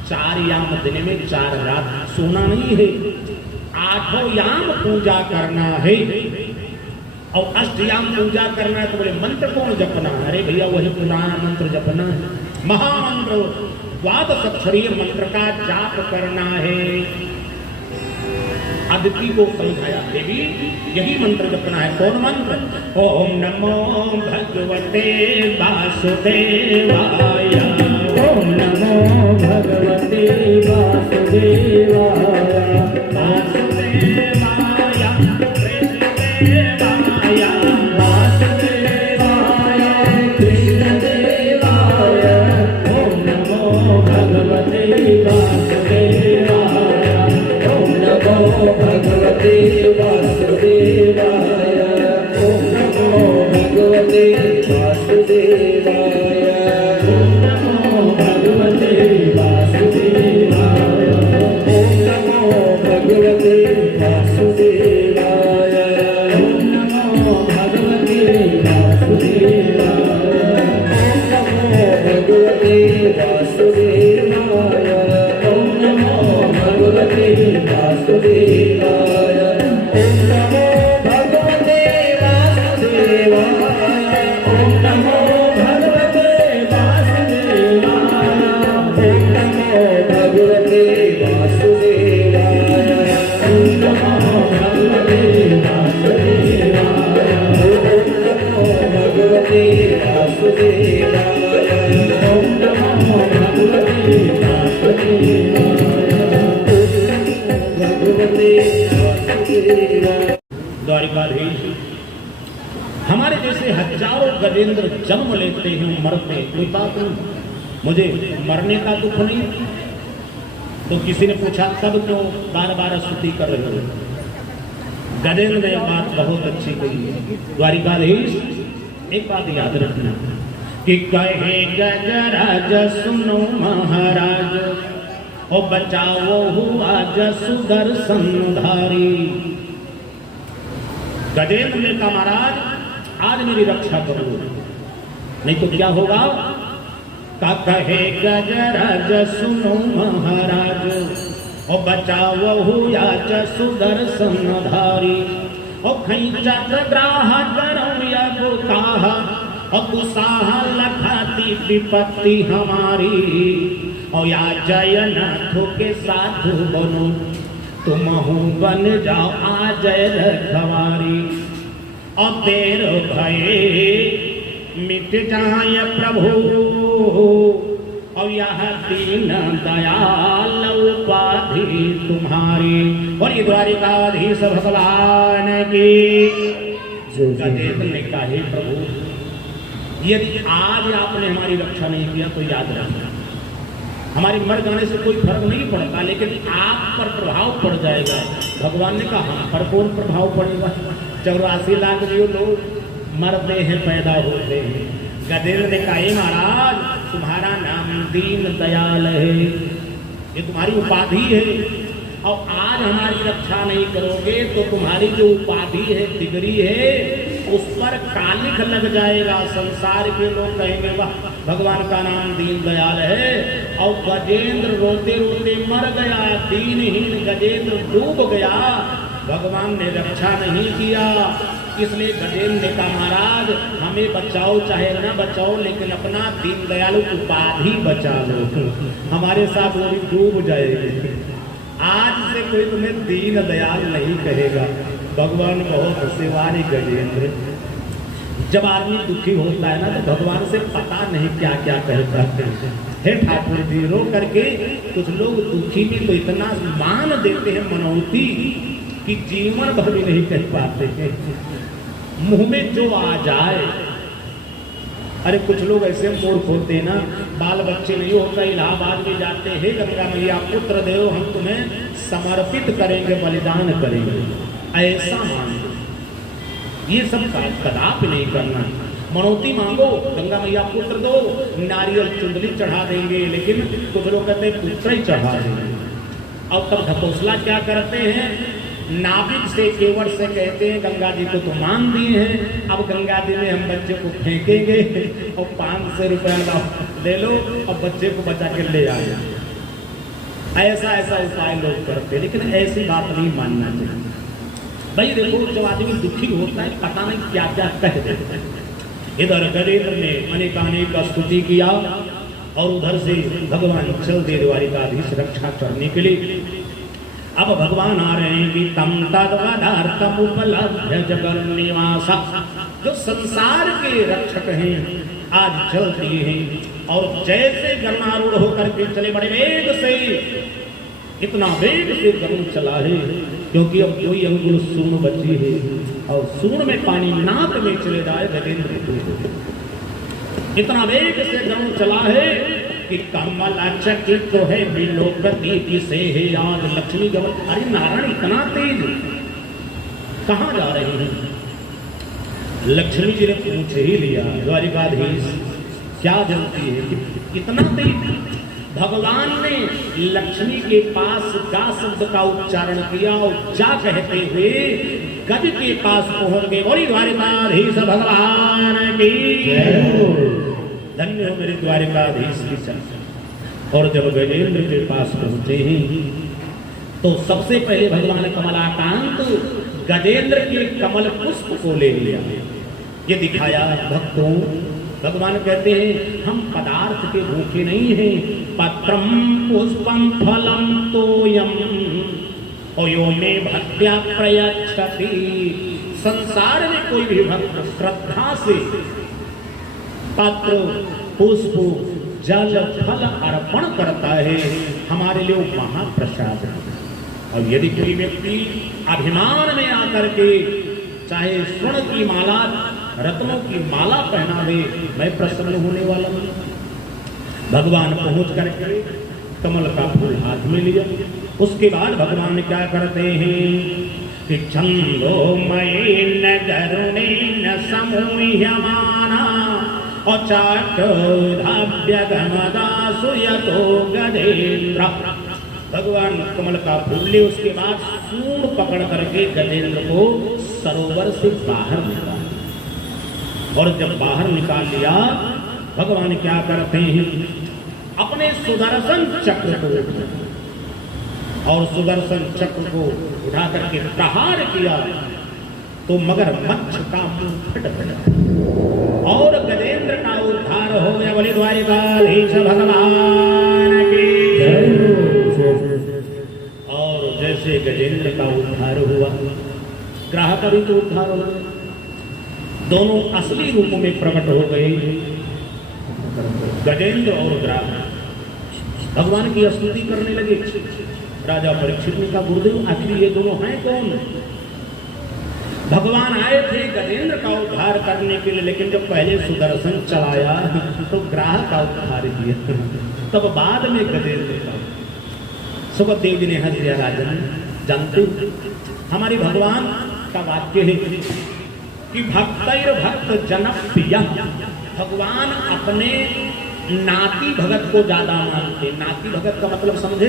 4 याम दिन में 4 रात सोना नहीं है। 8 याम पूजा करना है। और अष्टयाम पूजा करना है तो बोले मंत्र कौन जपना? अरे भैया वही पुराना मंत्र जपना है। महामंत्र 12 अक्षरीय मंत्र का जाप करना है। अदिति को समझाया, देवी यही मंत्र जपना है। कौन मंत्र? ओम नमो भगवते वासुदेवाय। ओम नमो भगवते वासुदेवाय। वासुदेवाय कृष्णदेवाय। वासुदेवाय कृष्णदेवाय। ओम नमो भगवते वासुदेवाय। ओम नमो भगवते वासुदेवाय। ओम नमो भगवते वासुदेवाय। ओम नमो भगवते वासुदेवाय। ओम नमो भगवते वासुदेवाय। ओम नमो भगवते वासुदेवाय। ओम नमो भगवते वासुदेवाय। ओम नमो भगवते वासुदेवाय। ओम नमो भगवते वासुदेवाय। ओम नमो भगवते वासुदेवाय। ओम नमो भगवते वासुदेवाय। ओम नमो भगवते वासुदेवाय। ओम नमो भगवते वासुदेवाय। ओम नमो भगवते वासुदेवाय। द्वारिकाधीश, हमारे जैसे हजारों गजेंद्र जन्म लेते हैं, मरते, कोई बात नहीं, मुझे मरने का दुख नहीं। तो किसी ने पूछा तब क्यों बार बार स्तुति कर रहे हो? गजेंद्र ने बात बहुत अच्छी कही है। द्वारिकाधीश, एक बात याद रखना कि कहे गजराज सुनो महाराज, ओ बचाओ हुआ सुदर्शनधारी। गजेंद्र ने कहा महाराज आज मेरी रक्षा करो, नहीं तो क्या होगा? का कहे गजराज सुनो महाराज, ओ बचाओ हुआ सुदर्शनधारी। ओ खैचत ग्राह करम या गुताह, और कुसाह लखाती विपत्ति हमारी। और या जयनाथों के साधु बनो, तुम बन जाओ आ जय रखवारी। और देर भये मिट जाय प्रभु, और यह दीन दयाल उपाधि तुम्हारी। और ये द्वारिकाधीश भगवान की। गजेंद्र ने कहा, हे प्रभु, यदि आज आपने हमारी रक्षा नहीं किया तो याद रखना, हमारे मर जाने से कोई फर्क नहीं पड़ता, लेकिन आप पर प्रभाव पड़ जाएगा। भगवान ने कहा, हम पर कौन प्रभाव पड़ेगा? 84 लाख जो लोग मरते हैं पैदा होते हैं। गजेंद्र ने कहा, महाराज तुम्हारा नाम दीन दयाल है, ये तुम्हारी उपाधि है। और आज हमारी रक्षा नहीं करोगे तो तुम्हारी जो उपाधि है, डिग्री है, उस पर कालिख लग जाएगा। संसार के लोग कहेंगे वाह भगवान का नाम दीन दयाल है, और गजेंद्र रोते रोते मर गया, दीनहीन गजेंद्र डूब गया, भगवान ने रक्षा नहीं किया। इसलिए गजेंद्र ने कहा महाराज हमें बचाओ चाहे न बचाओ, लेकिन अपना दीन दयालु उपाधि बचा लो, हमारे साथ वो भी डूब जाएगी। आज से कोई तुम्हें दीन दयाल नहीं कहेगा। भगवान बहुत सेवारी गजेंद्र। जब आदमी दुखी होता है ना तो भगवान से पता नहीं क्या क्या कहता है। हे ठाकुर जी रो करके कुछ लोग दुखी में तो इतना मान देते हैं मनौती कि जीवन भर भी नहीं कह पाते हैं, मुंह में जो आ जाए। अरे कुछ लोग ऐसे मूर्ख होते हैं ना, बाल बच्चे नहीं होता, इलाहाबाद में जाते हैं गंगा मैया पुत्र देव हम तुम्हें समर्पित करेंगे, बलिदान करेंगे, ऐसा मांगो। ये सब कदापि नहीं करना। मनौती मांगो, गंगा मैया पुत्र दो, नारियल चुंदली चढ़ा देंगे, लेकिन कुछ लोग कहते हैं पुत्र ही चढ़ा देंगे। और तब ढकोसला क्या करते हैं, नाभिक से केवट से कहते हैं गंगा जी को तो मान दिए हैं, अब गंगा जी में हम बच्चे को फेंकेंगे और 500 रुपया ले लो और बच्चे को बचा के ले आए। ऐसा ऐसा उपाय लोग करते हैं, लेकिन ऐसी बात नहीं मानना चाहिए। भाई देखो जब आदमी दुखी होता है पता नहीं क्या क्या कह देता है। इधर गजेंद्र ने अनेकानेक का स्तुति किया और उधर से भगवान चल दे द्वारिकाधीश रक्षा करने के लिए। अब भगवान आ रहे हैं कि तम तद्वदार्थम उपलब्ध जगन निवासा, जो संसार के रक्षक हैं आज चल दिए हैं। और जैसे गरुणारूढ़ होकर के चले, बड़े वेग से, इतना वेग से गरुड़ चला है क्योंकि अब कोई अंगुल सूर्ण बची है और सूर्ण में पानी नाक में चले जाए गजेंद्र को। इतना वेग से गरुड़ चला है कि कमल चकित तो है बिलोकती से है आज लक्ष्मी गमन। अरे नारायण इतना तेज कहाँ जा रहे हैं? लक्ष्मी जी ने पूछ ही लिया द्वारिकाधीश क्या जलती है कि इतना तेज? भगवान ने लक्ष्मी के पास गा शब्द का उच्चारण किया और जा कहते हुए गज के पास पहुंच गए। बोली द्वारिकाधीश भगवान की धन्य हो मेरे द्वारिकाधीश की चर्चा। और जब गजेंद्र के पास पहुंचे हैं तो सबसे पहले भगवान कमलाकांत गजेंद्र के कमल पुष्प को ले लिया, ये दिखाया भक्तों। भगवान कहते हैं हम पदार्थ के भूखे नहीं हैं, पत्रम पुष्पम फलम तोयम यो में भक्त्या प्रयच्छति। संसार में कोई भी भक्त श्रद्धा से पत्र पुष्प जल फल अर्पण करता है, हमारे लिए वो महाप्रसाद है। और यदि कोई व्यक्ति अभिमान में आकर के चाहे स्वर्ण की माला रत्नों की माला पहना दे, मैं प्रसन्न होने वाला हूं। भगवान पहुंच करके कमल का फूल हाथ में लिया। उसके बाद भगवान क्या करते हैं कि छंदोमयेन गरुणेन समूह्यमाना अचाटोधाभ्यगमदासु यतो गजेंद्र। भगवान कमल का फूल ले, उसके बाद सूंड पकड़ करके गजेंद्र को सरोवर से बाहर निकाला। और जब बाहर निकाल लिया भगवान क्या करते हैं, अपने सुदर्शन चक्र को और सुदर्शन चक्र को उठा करके प्रहार किया तो मगरमच्छ का मुंह फट गया और गजेंद्र का उद्धार हो गया। बोले द्वारिकाधीश भगवान की जय। और जैसे गजेंद्र का उद्धार हुआ, ग्राहक भी तो उद्धार हो गया, दोनों असली रूप में प्रकट हो गए गजेंद्र और ग्राहक। भगवान की स्तुति करने लगे। राजा परीक्षित ने कहा गुरुदेव आखिर ये दोनों हैं कौन? भगवान आए थे गजेंद्र का उद्धार करने के लिए, लेकिन जब पहले सुदर्शन चलाया तो ग्राहक का उद्धार किया, तब बाद में गजेंद्र का। सुखदेव जी ने हंस दिया, राजन जानते हमारे भगवान का वाक्य है कि भक्तैर भक्त जनप्रिय। भगवान अपने नाती भगत को ज्यादा मानते। नाती भगत का मतलब समझे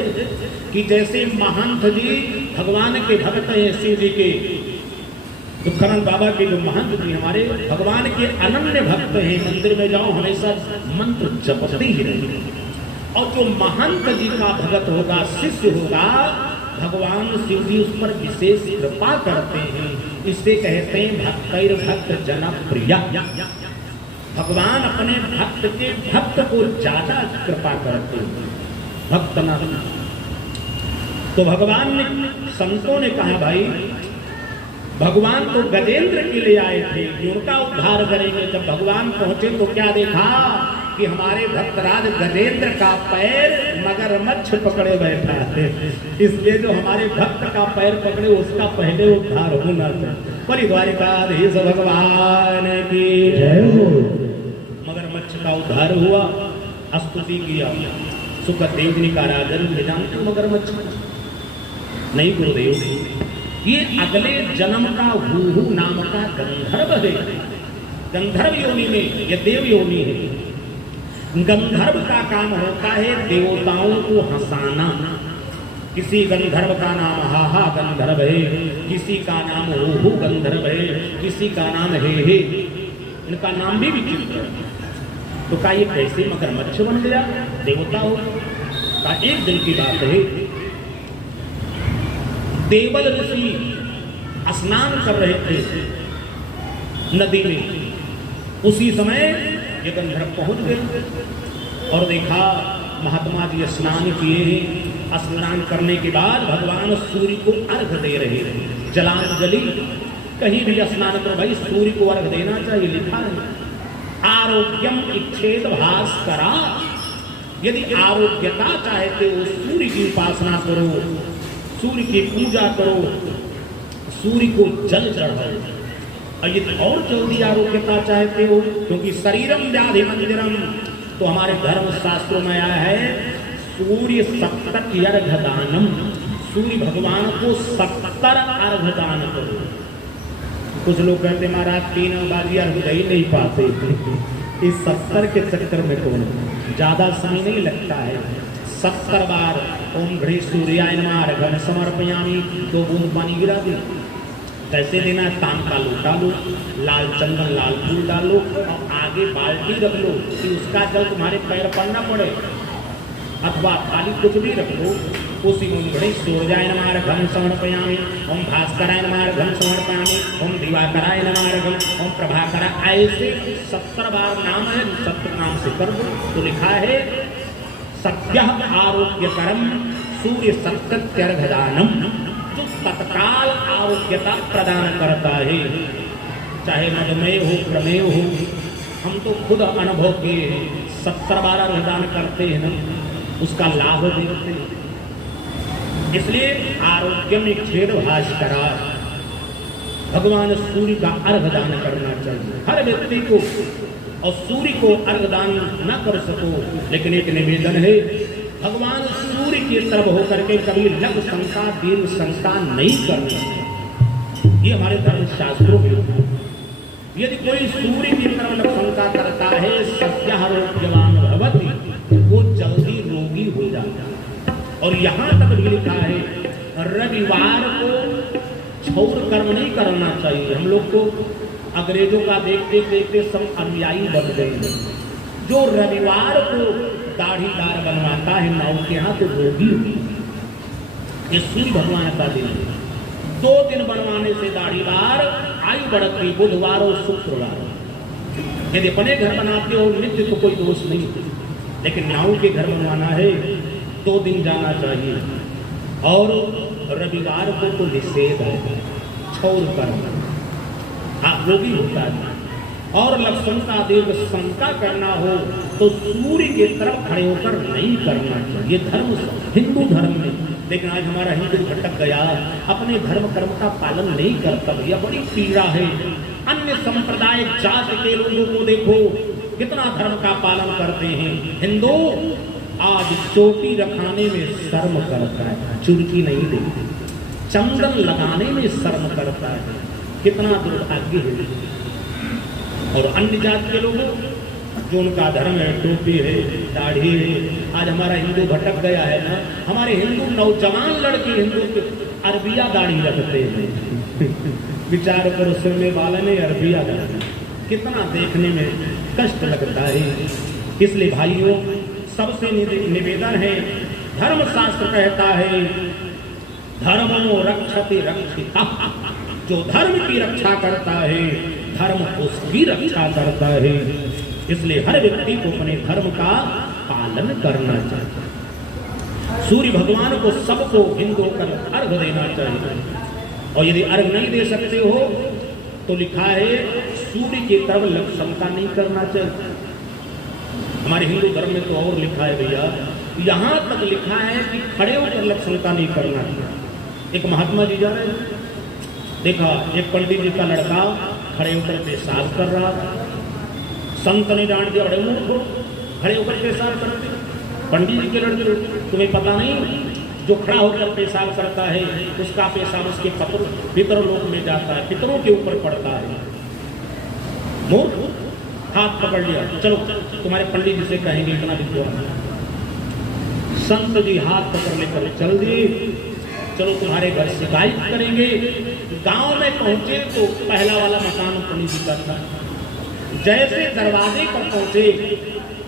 कि जैसे महंत जी भगवान के भगत हैं शिव जी के, दुखरानंद बाबा के जो महंत जी हमारे भगवान के अनन्य भक्त हैं, मंदिर में जाओ हमेशा मंत्र जपते ही रहे। और जो महंत जी का भगत होगा, शिष्य होगा, भगवान शिव जी उस पर विशेष कृपा करते हैं। इसे कहते हैं भक्तैर भक्त जन प्रिय। भगवान अपने भक्त के भक्त को ज्यादा कृपा करते हैं, भक्त ना। तो भगवान ने, संतों ने कहा भाई भगवान तो गजेंद्र के लिए आए थे कि उनका उद्धार करेंगे। जब भगवान पहुंचे तो क्या देखा कि हमारे भक्तराज गजेंद्र का पैर मगरमच्छ पकड़े बैठा है। इसलिए जो हमारे भक्त का पैर पकड़े उसका पहले उद्धार होना चाहिए। परिद्वारिकाधीश भगवान की जय हो। मगरमच्छ का उद्धार हुआ, स्तुति किया। सुखदेव जी का राजन जानते मगरमच्छ नहीं गुरुदेव, ये अगले जन्म का हूहू नाम का गंधर्व है। गंधर्व योनि में ये देव योनि है। गंधर्व का काम होता है देवताओं को हंसाना। किसी गंधर्व का नाम हाहा गंधर्व है, किसी का नाम हूहू गंधर्व है, किसी का नाम हे। इनका नाम भी विचित्र है। तो का ये कैसे मगरमच्छ बन गया, देवता हो? का एक दिन की बात है, देवल ऋषि स्नान कर रहे थे नदी में। उसी समय ये गंधर्व पहुंच गए और देखा महात्मा जी स्नान किए हैं। स्नान करने के बाद भगवान सूर्य को अर्घ दे रहे हैं, जलांजलि। कहीं भी स्नान करो भाई सूर्य को अर्घ देना चाहिए, लिखा है आरोग्यम इच्छेद भास्करा। यदि आरोग्यता चाहते हो सूर्य की उपासना करो, सूर्य की पूजा करो, सूर्य को जल चढ़ाओ। और यदि और जल्दी आरोग्यता चाहते हो, क्योंकि शरीरम व्याधि मंदिरम, तो हमारे धर्म शास्त्रों में आया है सूर्य 70 अर्घ दानम। सूर्य भगवान को 70 अर्घ दान करो। कुछ लोग कहते महाराज 3 बाजी अर्घ दे ही नहीं पाते। इस 70 के चक्कर में कौन, ज्यादा समय नहीं लगता है। 70 बार ओम घड़ी सूर्याय नमः अर्घ्यं समर्पयामि, 2 बूंद पानी गिरा दो। कैसे देना है? ताम का लोटा लो, लाल चंदन लाल फूल डालो और आगे बाल्टी रख लो कि उसका जल तुम्हारे पैर पड़ना पड़े, अथवा खाली कुछ भी रख लो। उसी ओम घड़ी सूर्याय नमः अर्घ्यं समर्पयामि, ओम भास्कराय नमः अर्घ्यं समर्पयामि, ओम दिवाकराय नमः अर्घ्यं, ओम प्रभाकराय। ऐसे 70 बार नाम है, 70 नाम से कर दो। तो लिखा है सत्य आरोग्यकरम सूर्य 70 अर्घ दानम, जो तत्काल आरोग्यता प्रदान करता है। चाहे मधुमेह हो, प्रमेह हो, हम तो खुद अनुभव के 70 बार अर्घ दान करते हैं ना, उसका लाभ देखते हैं। इसलिए आरोग्य में खेद भास्करा, भगवान सूर्य का अर्घ दान करना चाहिए हर व्यक्ति को। और सूर्य को अर्घदान न कर सको, लेकिन एक निवेदन है भगवान सूर्य की तरफ होकर के कभी लघु शंका दीर्घ शंका नहीं करनी। ये हमारे धर्म शास्त्रों में, यदि कोई सूर्य की तरफ लघु शंका करता है सत्यारोग्यवान भवति, वो जल्दी रोगी हो जाता है। और यहाँ तक भी लिखा है रविवार को छौर कर्म नहीं करना चाहिए। हम लोग को अंग्रेजों का देखते देखते सब अनुयायी बन गए। जो रविवार को दाढ़ीदार बनवाता है नाव के यहाँ, तो रोगी ये सूर्य भगवान का दिन है। 2 दिन बनवाने से दाढ़ीदार आयु बढ़ती, बुधवार और शुक्रवार। यदि अपने घर बनाते हो नित्य तो कोई दोष नहीं, लेकिन नाव के घर बनवाना है 2 दिन जाना चाहिए। और रविवार को तो निषेध है छौर कर्म, हाँ वो भी होता है। और लक्षण का दीर्घ शंका करना हो तो सूर्य की तरफ खड़े होकर नहीं करना चाहिए। धर्म हिंदू धर्म में, लेकिन आज हमारा हिंदू भटक गया, अपने धर्म कर्म का पालन नहीं करता। भैया बड़ी पीड़ा है। अन्य संप्रदाय जाति के लोगों को देखो कितना धर्म का पालन करते हैं। हिंदू आज चोटी रखाने में शर्म करता है, चुड़की नहीं लेते, चंदन लगाने में शर्म करता है। कितना दुर्भाग्य है। और अन्य जाति के लोगों जो उनका धर्म है, टोपी है, दाढ़ी है। आज हमारा हिंदू भटक गया है ना। हमारे हिंदू नौजवान लड़के हिंदू अरबिया दाढ़ी रखते हैं। विचार करो, सिर में बाल ने अरबिया दाढ़ी, कितना देखने में कष्ट लगता है। इसलिए भाइयों, सबसे निवेदन है, धर्मशास्त्र कहता है धर्मो रक्षति रक्षिता, जो धर्म की रक्षा करता है धर्म उसकी रक्षा करता है। इसलिए हर व्यक्ति को अपने धर्म का पालन करना चाहिए। सूर्य भगवान को सबको हिंदू कर अर्घ देना चाहिए, और यदि अर्घ नहीं दे सकते हो तो लिखा है सूर्य की तरफ लक्षणता नहीं करना चाहिए। हमारे हिंदू धर्म में तो और लिखा है भैया, यहां तक लिखा है कि खड़े होकर लक्षणता नहीं करना चाहिए। एक महात्मा जी जा रहे हैं, देखा एक पंडित जी का लड़का खड़े होकर पेशाब कर रहा था। संत ने डांट दिया, बड़े मूर्ख हो, खड़े होकर पेशाब करते। पंडित जी के लड़के, तुम्हें पता नहीं जो खड़ा होकर पेशाब करता है उसका पेशाब उसके पितर लोक में जाता है, पितरों के ऊपर पड़ता है। मूर्ख, हाथ पकड़ लिया, चलो तुम्हारे पंडित जी से कहेंगे इतना विद्वान। संत जी हाथ पकड़ लेकर चल दिए, चलो तुम्हारे घर शिकायत करेंगे। गांव में पहुंचे तो पहला वाला मकान पंडित जी का था। जैसे दरवाजे पर पहुंचे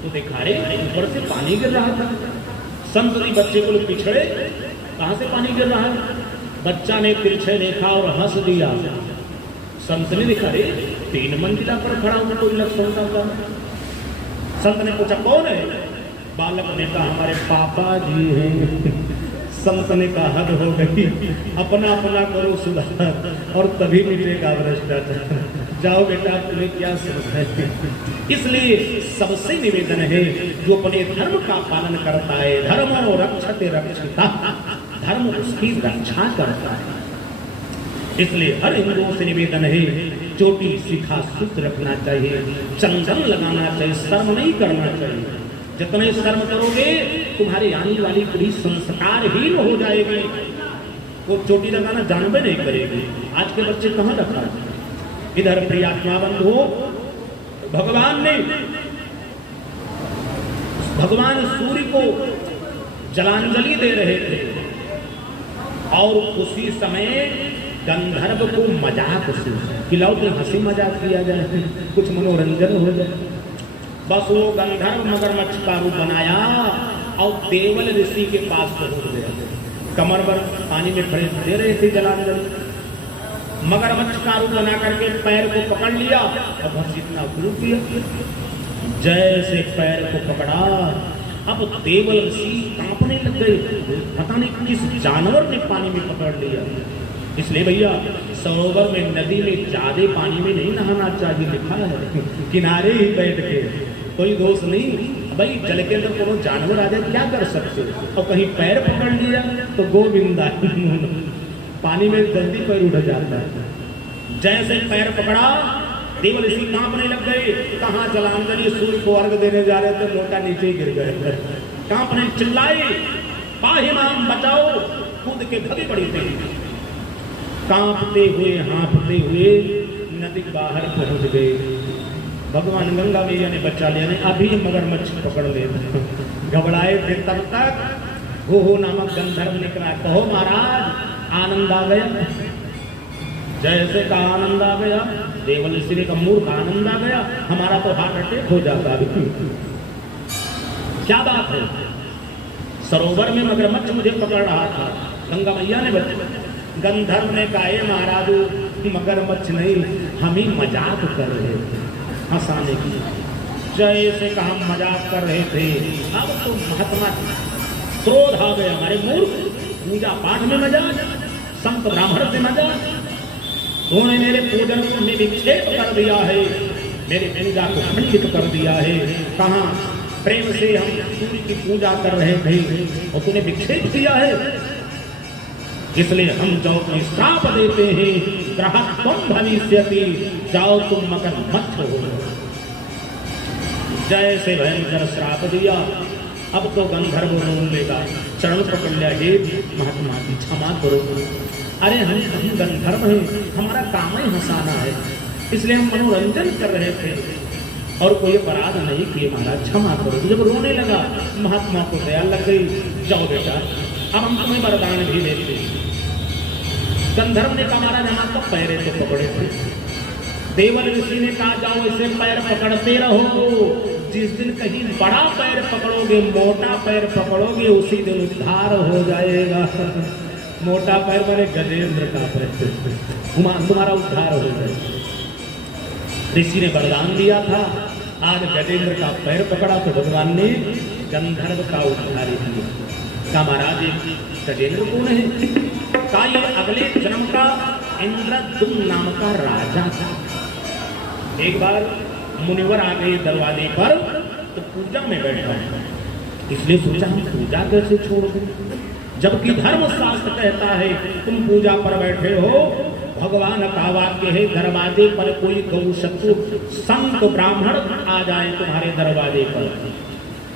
तो देखा रे ऊपर से पानी गिर रहा था। संत जी बच्चे को पिछड़े, कहां से पानी गिर रहा है? बच्चा ने तिरछे देखा और हंस दिया। संत ने देखा रे 3 मंजिला पर खड़ा हुआ कोई लक्षण का। संत ने पूछा कौन है? बालक ने कहा हमारे पापा जी हैं। संत ने कहा हद हो गई, अपना अपना करो सुधार और तभी मिलेगा भ्रष्टाचार। जाओ बेटा, तुम्हें क्या समझ है। इसलिए सबसे निवेदन है जो अपने धर्म का पालन करता है, धर्मो रक्षते रक्षिता, धर्म उसकी रक्षा करता है। इसलिए हर हिंदुओं से निवेदन है चोटी शिखा सूत्र रखना चाहिए, चंदन लगाना चाहिए, शर्म नहीं करना चाहिए। जितने शर्म करोगे तुम्हारी आने वाली पीढ़ी संस्कारहीन हो जाएगी, वो चोटी लगाना जानबे नहीं करेगी। आज के बच्चे कहाँ रखा है? इधर प्रियात्मा बंधु, भगवान सूर्य को जलांजलि दे रहे थे और उसी समय गंधर्व को मजाक से खिलाओ तो हंसी मजाक किया जाए, कुछ मनोरंजन हो जाए। बस वो गंधर्व मगरमच्छ का रूप बनाया और देवल ऋषि के पास पहुंच गया। कमर पर पानी में खड़े दे रहे थे जलांजलि। मगरमच्छ का रूप बना करके पैर को पकड़ लिया और बस इतना शुरू किया। जैसे पैर को पकड़ा, अब देवल ऋषि कांपने लग गए, पता नहीं किस जानवर ने पानी में पकड़ लिया। इसलिए भैया सरोवर में, नदी में ज्यादा पानी में नहीं नहाना चाहिए, लिखा है। किनारे ही बैठ के, कोई दोष नहीं। भाई जल के अंदर कोनो जानवर आ जाए क्या कर सकते, और कहीं पैर पकड़ लिया तो गोविंदा, पानी में जल्दी पैर उठ जाता है। जैसे पैर पकड़ा, देवल ऋषि कांपने लग गए। कहाँ जलांजलि सूर्य को अर्घ देने जा रहे थे, लोटा नीचे गिर गए। कांपने चिल्लाए, पाहि माम बचाओ, कूद के धबी पड़ी थे। कांपते हुए हाँफते हुए नदी बाहर पहुंच गए। भगवान गंगा मैया ने बचा लिया, ने अभी मगरमच्छ पकड़ ले। घबराए थे तब तक हो नामक गंधर्व निकला। कहो महाराज आनंद आ गया। जैसे का आनंद आ गया, देवल ऋषि का मूर्ख आनंद आ गया, हमारा तो हार्ट अटैक हो जाता। क्या बात है, सरोवर में मगरमच्छ मुझे पकड़ रहा था, गंगा मैया ने बचा। गंधर्व ने कहा महाराज मगरमच्छ नहीं, हम ही मजाक कर रहे थे, हंसाने की। जैसे का हम मजाक कर रहे थे, अब तो महात्मा क्रोध आ गया, हमारे मूर्ख, पूजा पाठ में मजाक, संत ब्राह्मण से मजाक, उन्होंने मेरे पूजन में विक्षेप कर दिया है, मेरी पूजा को खंडित कर दिया है। कहाँ प्रेम से हम सूर्य की पूजा कर रहे थे और तूने विक्षेप किया है। इसलिए हम जाओ को श्राप देते हैं, ग्रहत्वं भविष्यति, जाओ तुम मगरमच्छ हो। जैसे भयंकर श्राप दिया, अब तो गंधर्व रोने लगा, चरण पकड़ लिया, हे महात्मा की क्षमा करो। अरे हम गंधर्व हैं, हमारा काम ही हंसाना है, इसलिए हम मनोरंजन कर रहे थे और कोई अपराध नहीं किए महाराज, क्षमा करो। जब रोने लगा, महात्मा को दया लग गई, जाओ बेटा अब हम तुम्हें वरदान भी देते हैं। गंधर्व ने कहा महाराज हमारा तो पैरे तो पकड़े थे। देवल ऋषि ने कहा जाओ इसे पैर पकड़ते रहो, जिस दिन कहीं बड़ा पैर पकड़ोगे, मोटा पैर पकड़ोगे, उसी दिन उद्धार हो जाएगा। मोटा पैर बने गजेंद्र का पैर, तुम्हारा उद्धार हो जाएगा। ऋषि ने वरदान दिया था, आज गजेंद्र का पैर पकड़ा तो भगवान ने गंधर्व का उद्धार किया। कहा महाराज गजेंद्र कौन है? कहा ये अगले जन्म का इंद्रद्युम्न नाम का राजा था। एक बार मुनिवर आ गए दरवाजे पर तो पूजा में बैठा, इसलिए सोचा हम पूजा कैसे छोड़ दें, जबकि धर्म शास्त्र कहता है तुम पूजा पर बैठे हो। भगवान का वाक्य है दरवाजे पर कोई गौशत्रु संत ब्राह्मण आ जाए तुम्हारे दरवाजे पर,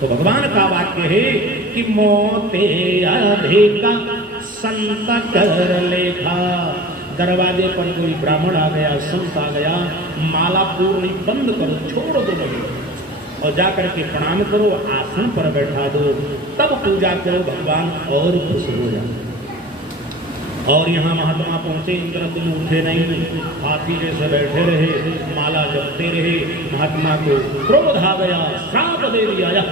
तो भगवान का वाक्य है कि मोते अधिका संत कर लेखा। दरवाजे पर कोई ब्राह्मण आ गया, संत आ गया, माला पूर्णी बंद करो, छोड़ दो नहीं, और जाकर के प्रणाम करो, आसन पर बैठा दो, तब पूजा करो, भगवान और खुश हो जाए। और यहाँ महात्मा पहुंचे, इंद्रद्युम्न उठे नहीं, हाथी जैसे बैठे रहे, माला जपते रहे। महात्मा को क्रोध आ गया, श्राप दे दिया,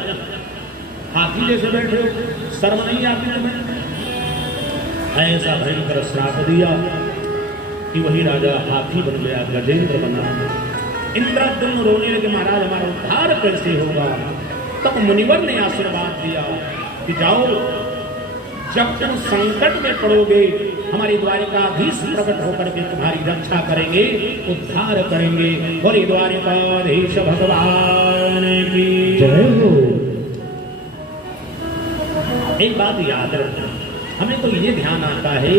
हाथी जैसे बैठे हो, शर्म नहीं आती तुम्हें? ऐसा भयंकर श्राप दिया कि वही राजा हाथी बन गया, गजेंद्र बना। इंद्रद्युम्न रोने लगे, महाराज हमारा उद्धार कैसे होगा? तब मुनिवर ने आशीर्वाद दिया कि जाओ, जब तुम संकट में पड़ोगे हमारी द्वारिकाधीश प्रकट होकर के तुम्हारी रक्षा करेंगे, उद्धार करेंगे। बोले द्वारिकाधीश भगवान की जय हो। एक बात याद रखना, हमें तो ये ध्यान आता है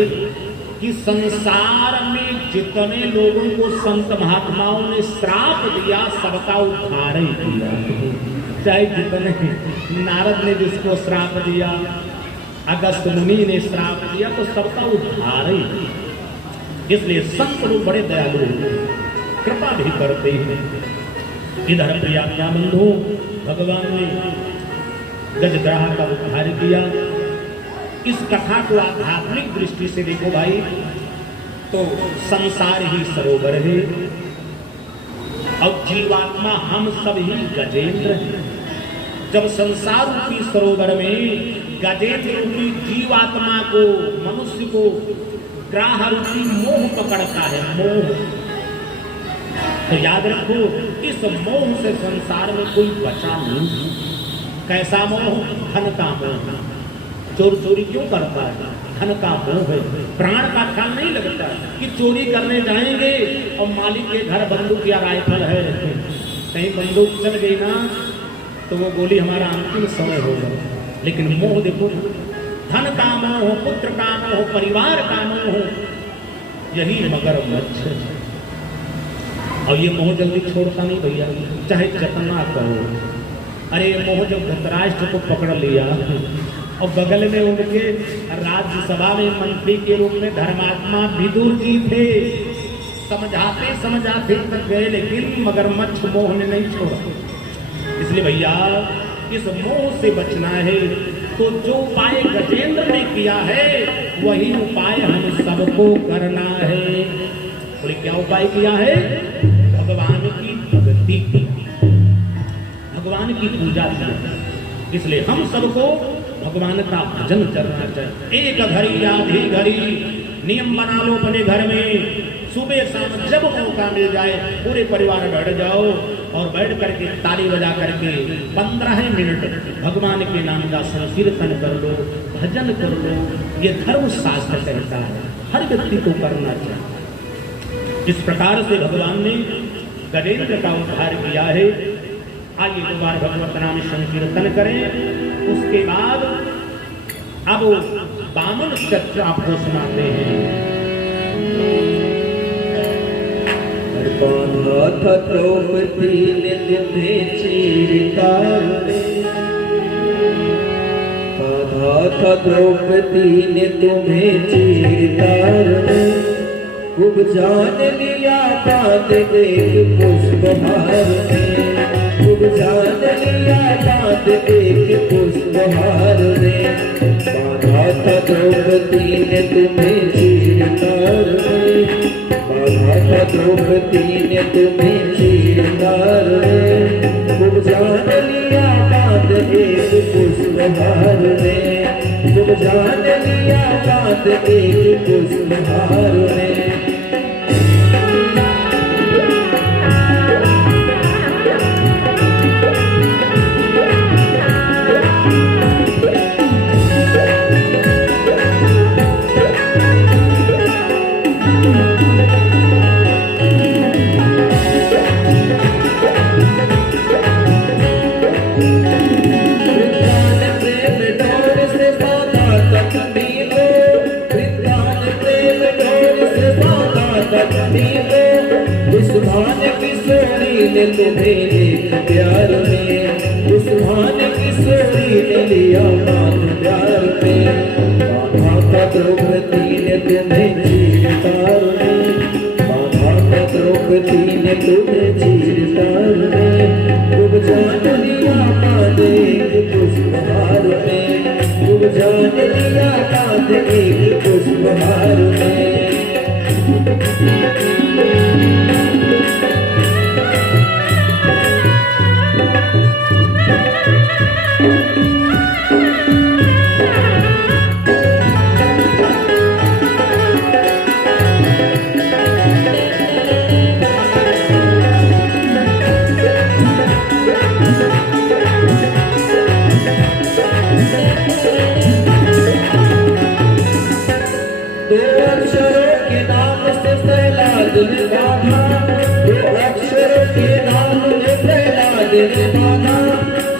कि संसार में जितने लोगों को संत महात्माओं ने श्राप दिया, सबका उद्धार ही किया। चाहे जितने, नारद ने जिसको श्राप दिया, अगस्त मुनि ने श्राप दिया, तो सबका उद्धार ही किया। इसलिए संत लोग बड़े दयालु हैं, कृपा भी करते हैं। इधर प्रियाज्ञा बंधु, भगवान ने गजग्राह का उद्धार किया। इस कथा को आध्यात्मिक दृष्टि से देखो भाई, तो संसार ही सरोवर है और जीवात्मा हम सब ही गजेंद्र हैं। जब संसार रूपी सरोवर में गजेंद्र रूपी जीवात्मा को, मनुष्य को ग्राह रूपी मोह पकड़ता है, मोह, तो याद रखो इस मोह से संसार में कोई बचा नहीं। कैसा मोह? धन का मोह। चोर चोरी क्यों करता है? धन का मोह है। प्राण का ख्याल नहीं लगता कि चोरी करने जाएंगे और मालिक के घर बंदूक या राइफल है, कहीं बंदूक चल गई ना तो वो गोली हमारा अंतिम समय होगा। लेकिन मोह देखो, धन का मोह, पुत्र का मोह, परिवार का मोह, यही मगरमच्छ है। और ये मोह जल्दी छोड़ता नहीं भैया, चाहे जितना करो। अरे ये मोह जब धृतराष्ट्र को पकड़ लिया और बगल में उनके राज्यसभा में मंत्री के रूप में धर्मात्मा विदुर जी थे, समझाते समझाते तक गए, लेकिन मगरमच्छ मोह ने नहीं छोड़ा। इसलिए भैया इस मोह से बचना है तो जो उपाय गजेंद्र ने किया है वही उपाय हम सबको करना है। बोले क्या उपाय किया है? भगवान की भक्ति की, भगवान की पूजा की। इसलिए हम सबको भगवान का भजन करना चाहिए। एक घड़ी आधी घड़ी नियम बना लो अपने घर में, सुबह शाम जब मौका मिल जाए पूरे परिवार बैठ जाओ और बैठ करके ताली बजा करके 15 मिनट भगवान के नाम का संकीर्तन कर लो, भजन कर लो। ये धर्म शास्त्र कहता है, हर व्यक्ति को करना चाहिए। इस प्रकार से भगवान ने गजेंद्र का उद्धार किया है। आइए दो बार भगवत नाम संकीर्तन करें, उसके बाद अब वामन चर्चा आपको सुनाते हैं। बांधा था द्रौपदी ने तुम्हें चीरतार में, बांधा था द्रौपदी ने तुम्हें चीरतार में, खूब जान लिया दांत एक पुष्पहार में, खूब जान लिया दांत एक पुष्पहार में, बांधा था द्रौपदी ने तुम्हें चीरतार में, बाधा था द्रौपदी ने तुम्हें चीरतार में, तुम जान लिया बात एक पुष्पहार में, तुम जान लिया बात एक पुष्पहार में। उस भान किशोरी ने तुम्हें एक प्यार में, उस भान किशोरी ने लिया मान प्यार में, बाधा था द्रौपदी ने तुम्हें चीरतार में, बाधा था द्रौपदी ने तुम्हें चीरतार में, तुम जान लिया बात एक पुष्पहार में, तुम जान लिया बात एक पुष्पहार में।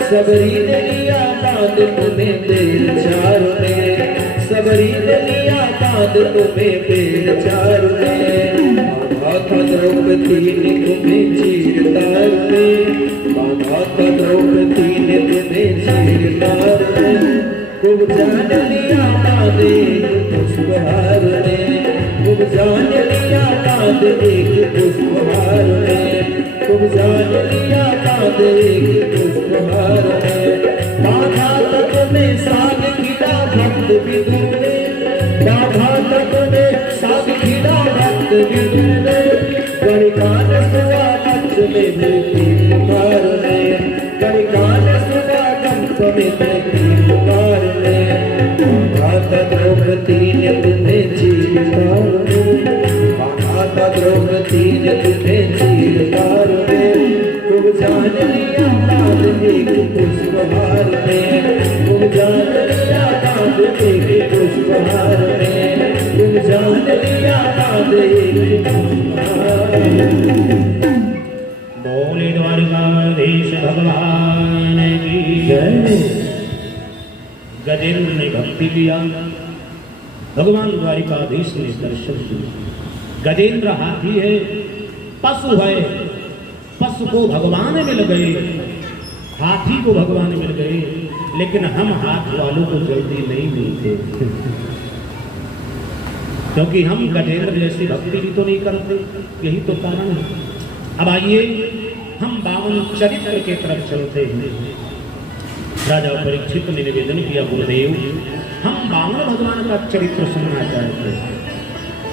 सबरी ने लिया बात तुम्हें पेड़ चार में, सबरी ने लिया बात तुम्हें पेड़ चार में, बाधा था द्रौपदी ने तुम्हें चीरतार में, बाधा था द्रौपदी ने तुम्हें चीरतार में, तुम जान लिया बात एक पुष्पहार में, तुम जान लिया बात एक पुष्पहार में, तुम जान लिया बात एक पुष्पहार में। बाधा तक में साग खिला भक्त विदुर ने, बाधा तक में साग खिला भक्त विदुर ने, गणिकान सुवा कंस में मृत्यु पुकार में, गणिकान सुवा कंस में मृत्यु पुकार में, बाधा था द्रौपदी ने तुम्हें चीरतार में, बाधा था द्रौपदी ने तुम्हें चीरतार में, तुम जान लिया बात एक पुष्पहार में, तुम जान लिया बात एक पुष्पहार में, तुम जान लिया बात एक पुष्पहार में। बोले द्वारकाधीश भगवान की जय। गजेंद्र ने भक्ति किया, भगवान द्वारिकाधीश ने दर्शन किया। गजेंद्र हाथी है, पशु है, पशु को भगवान मिल गए, हाथी को भगवान मिल गए, लेकिन हम हाथ वालों को जल्दी नहीं मिलते, क्योंकि हम गजेंद्र जैसी भक्ति भी तो नहीं करते, यही तो कारण है। अब आइए हम बावन चरित्र के तरफ चलते हैं। राजा परीक्षित ने निवेदन किया, गुरुदेव हम बावन भगवान का चरित्र सुनना चाहते हैं,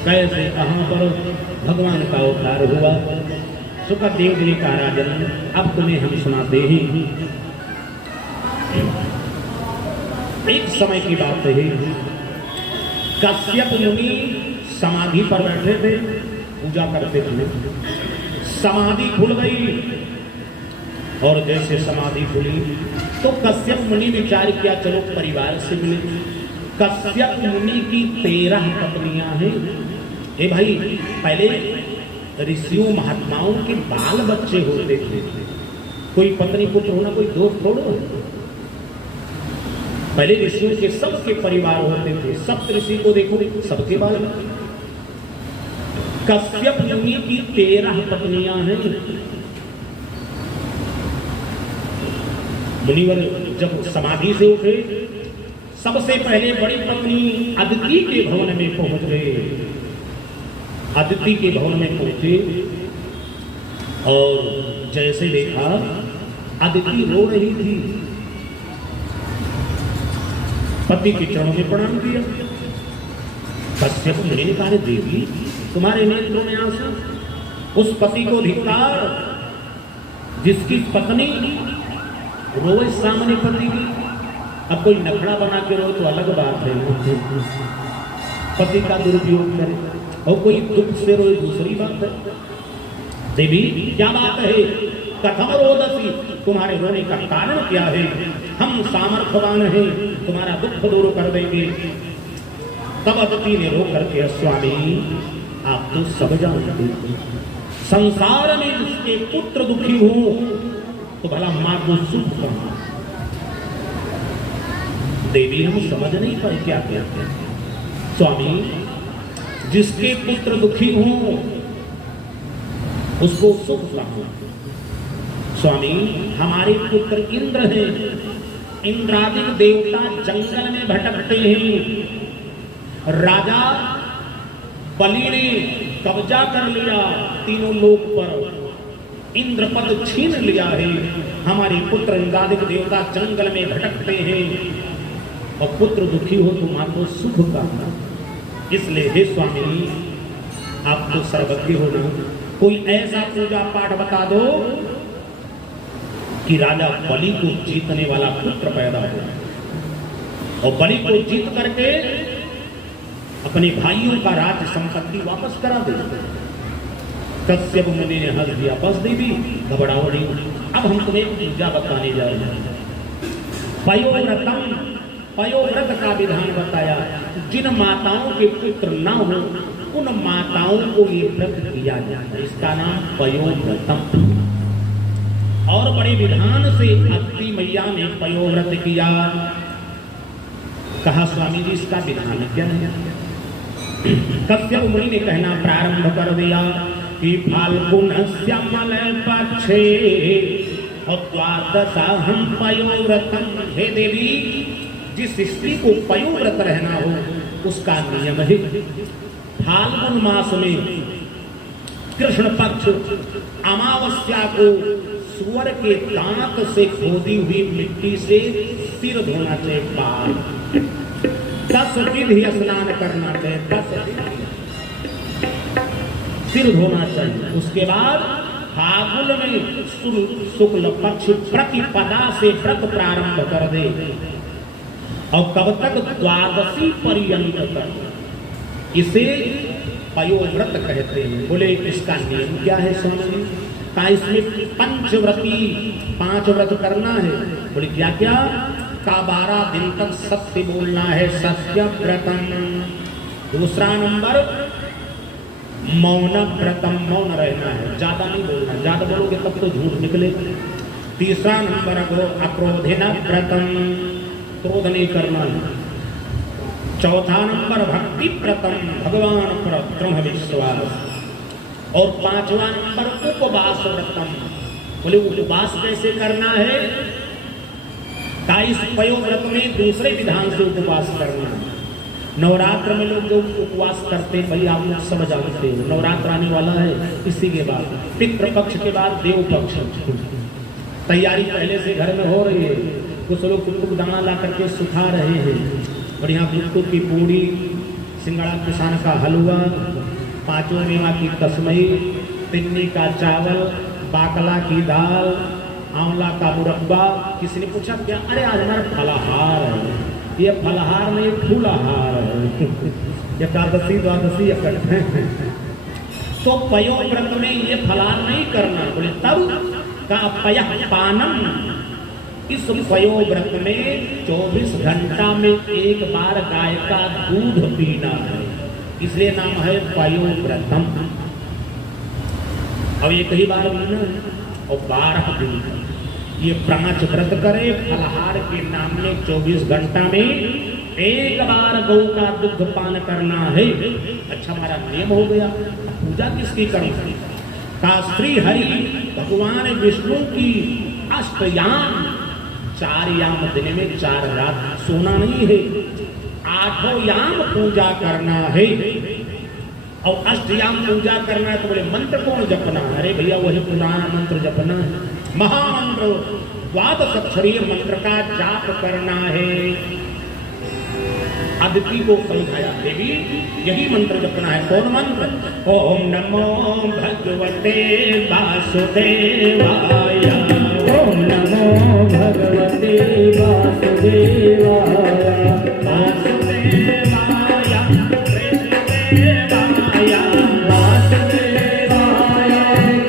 कैसे कहाँ पर भगवान का अवतार हुआ। सुखदेव जी ने कहा, राजन अब तुम्हें हम सुनाते हैं। एक समय की बात है, कश्यप मुनि समाधि पर बैठे थे, पूजा करते थे, समाधि खुल गई, और जैसे समाधि खुली तो कश्यप मुनि विचार किया, चलो परिवार से मिले। कश्यप मुनि की 13 पत्नियां हैं। ए भाई, पहले ऋषियों महात्माओं के बाल बच्चे होते थे, कोई पत्नी पुत्र होना कोई दोस्त थोड़ो। पहले ऋषियों के सबके परिवार होते थे, सप्त ऋषि को देखो, सबके बाल बच्चे। कश्यप मुनि की 13 पत्नियां हैं। मुनिवर जब समाधि से उठे, सबसे पहले बड़ी पत्नी अदिति के भवन में पहुंच गए। अदिति के भवन में पहुंचे और जैसे देखा, अदिति रो रही थी। पति के चरणों में प्रणाम किया। कश्यप मुनि ने कहा, देवी तुम्हारे नेत्रों में आंसू, उस पति को धिक्कार जिसकी पत्नी रोए सामने पति की। अब कोई नखड़ा बना के रोए तो अलग बात है, पति का दुरुपयोग करे, और कोई दुख से रोए दूसरी बात है। देवी क्या बात है, कथम रोदसी, तुम्हारे रोने का कारण क्या है? हम सामर्थ्यवान हैं, तुम्हारा दुख दूर कर देंगे। तब अदिति ने रो करके, स्वामी आप तो सब जानते हैं, संसार में जिसके पुत्र दुखी हो तो भला मां को सुख करना। देवी हम समझ नहीं पाए क्या कहते हैं। स्वामी जिसके पुत्र दुखी हो उसको सुख करना। स्वामी हमारे पुत्र इंद्र हैं, इंद्रादि देवता जंगल में भटकते हैं। राजा बलि ने कब्जा कर लिया तीनों लोक पर, इंद्र पद छीन लिया है। हमारे पुत्र इंद्रादि देवता जंगल में भटकते हैं, और पुत्र दुखी हो तो मां को सुख करना। इसलिए हे स्वामी आप तो सर्वज्ञ हो ना, कोई ऐसा पूजा पाठ बता दो कि राजा बलि को जीतने वाला पुत्र पैदा हो, और बलि को जीत करके अपने भाइयों का राज्य संपत्ति वापस करा दे। कश्यप मुनि ने हंस दिया, बस देवी घबराओ नहीं, अब हम तुम्हें पूजा बताने जा रहे हैं। पयोव्रतम, पयोव्रत का विधान बताया। जिन माताओं के पुत्र न हो उन माताओं को ये व्रत किया जाए, इसका नाम पयोव्रतम। और बड़े विधान से अदिति मैया ने पयोव्रत किया। कहा स्वामी जी इसका विधान क्या है? कश्यप मुनि ने कहना प्रारंभ कर दिया कि फाल्गुनस्य मलय पक्षे और द्वादशाहं पयोव्रतम। हे देवी जिस स्त्री को पयोव्रत रहना हो उसका नियम है, फाल्गुन मास में कृष्ण पक्ष अमावस्या को सूअर के दांत से खोदी हुई मिट्टी से सिर धोना चाहिए, बाल 10 विधि स्नान करना चाहिए, 10 सिर धोना चाहिए। उसके बाद फागुन में शुक्ल पक्ष प्रतिपदा से व्रत प्रारंभ कर दे, और कब तक? द्वादशी पर्यंत तक। इसे पयोव्रत कहते हैं। बोले इसका नियम क्या है स्वामी? का इसमें पंचव्रती 5 व्रत करना है। बोले क्या क्या? का 12 दिन तक सत्य बोलना है, सत्य व्रतम। दूसरा नंबर मौन व्रतम, मौन रहना है, ज्यादा नहीं बोलना, ज्यादा बोलोगे तब तो झूठ निकले। तीसरा नंबर अक्रोधेन व्रतम, क्रोध नहीं करना है। चौथा नंबर भक्ति व्रतम, भगवान पर दृढ़ विश्वास। और 5वां नंबर उपवास व्रतम। बोले उपवास कैसे करना है? का इस पयोव्रत में दूसरे विधान से उपवास करना है। नवरात्र में लोग जो उपवास करते हैं भैया आप लोग सब जानते हो, नवरात्र आने वाला है, इसी के बाद पितृपक्ष के बाद देव पक्ष। तैयारी पहले से घर में हो रही है। कुछ लोग कुटुक दाना ला करके सुखा रहे हैं, और यहाँ कुटुक की पूड़ी, सिंगड़ा किसान का हलवा, 5 मेवा की तस्मई, तिन्नी का चावल, बाकला की दाल, आंवला का मुरब्बा। किसी ने पूछा क्या? अरे आज हमारा फलाहार है। ये फलाहार नहीं फूलाहार है। एकादशी द्वादशी इकट्ठे हैं। तो पयोव्रत में ये फलाहार नहीं करना। बोले तब का पयः पानम। इस पयोव्रत में 24 घंटा में एक बार गाय का दूध पीना है, इसलिए नाम है पयोव्रतम। अब एक ही बार पीना है, और 12 दिन ये 5 व्रत करे फलाहार के नाम में। 24 घंटा में एक बार गौ का दुग्ध पान करना है। अच्छा हमारा नियम हो गया। पूजा किसकी करनी? का श्री हरि भगवान विष्णु की अष्टयाम, 4 याम दिन में 4 रात सोना नहीं है, 8 याम पूजा करना है। और अष्टयाम पूजा करना है तो बोले मंत्र कौन जपना? अरे भैया वही पुराना मंत्र जपना है, महामंत्र 12 अक्षरीय मंत्र का जाप करना है। अदिति को समझाया, देवी यही मंत्र जपना है। कौन मंत्र? ओम नमो भगवते वासुदेवाय। ओम नमो भगवते वासुदेवाय। वासुदेवाय कृष्णदेवाय। वासुदेवाय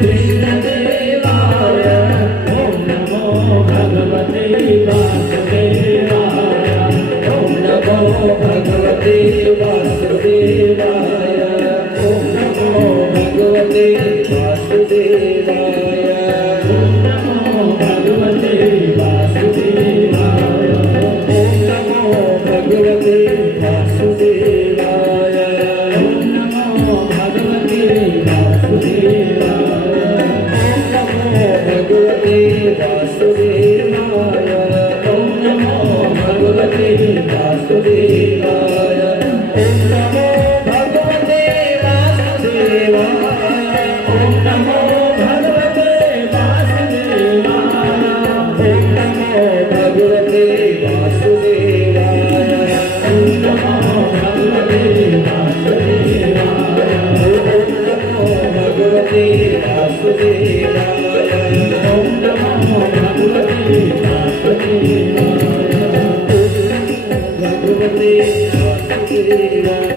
कृष्णदेवाय। ओम नमो भगवते वासुदेवाय। ओम नमो भगवते वासुदेवाय। ओम नमो भगवते वासुदेवाय। ओम नमो भगवते वासुदेवाय। ओम नमो भगवते वासुदेवाय। ओम नमो भगवते वासुदेवाय। ओम नमो भगवते वासुदेवाय। ओम नमो भगवते वासुदेवाय। ओम नमो भगवते वासुदेवाय। ओम नमो भगवते वासुदेवाय। ओम नमो भगवते वासुदेवाय। ओम नमो भगवते वासुदेवाय। ओम नमो भगवते वासुदेवाय। ओम नमो भगवते वासुदेवाय। भगवते वासुदेवाय।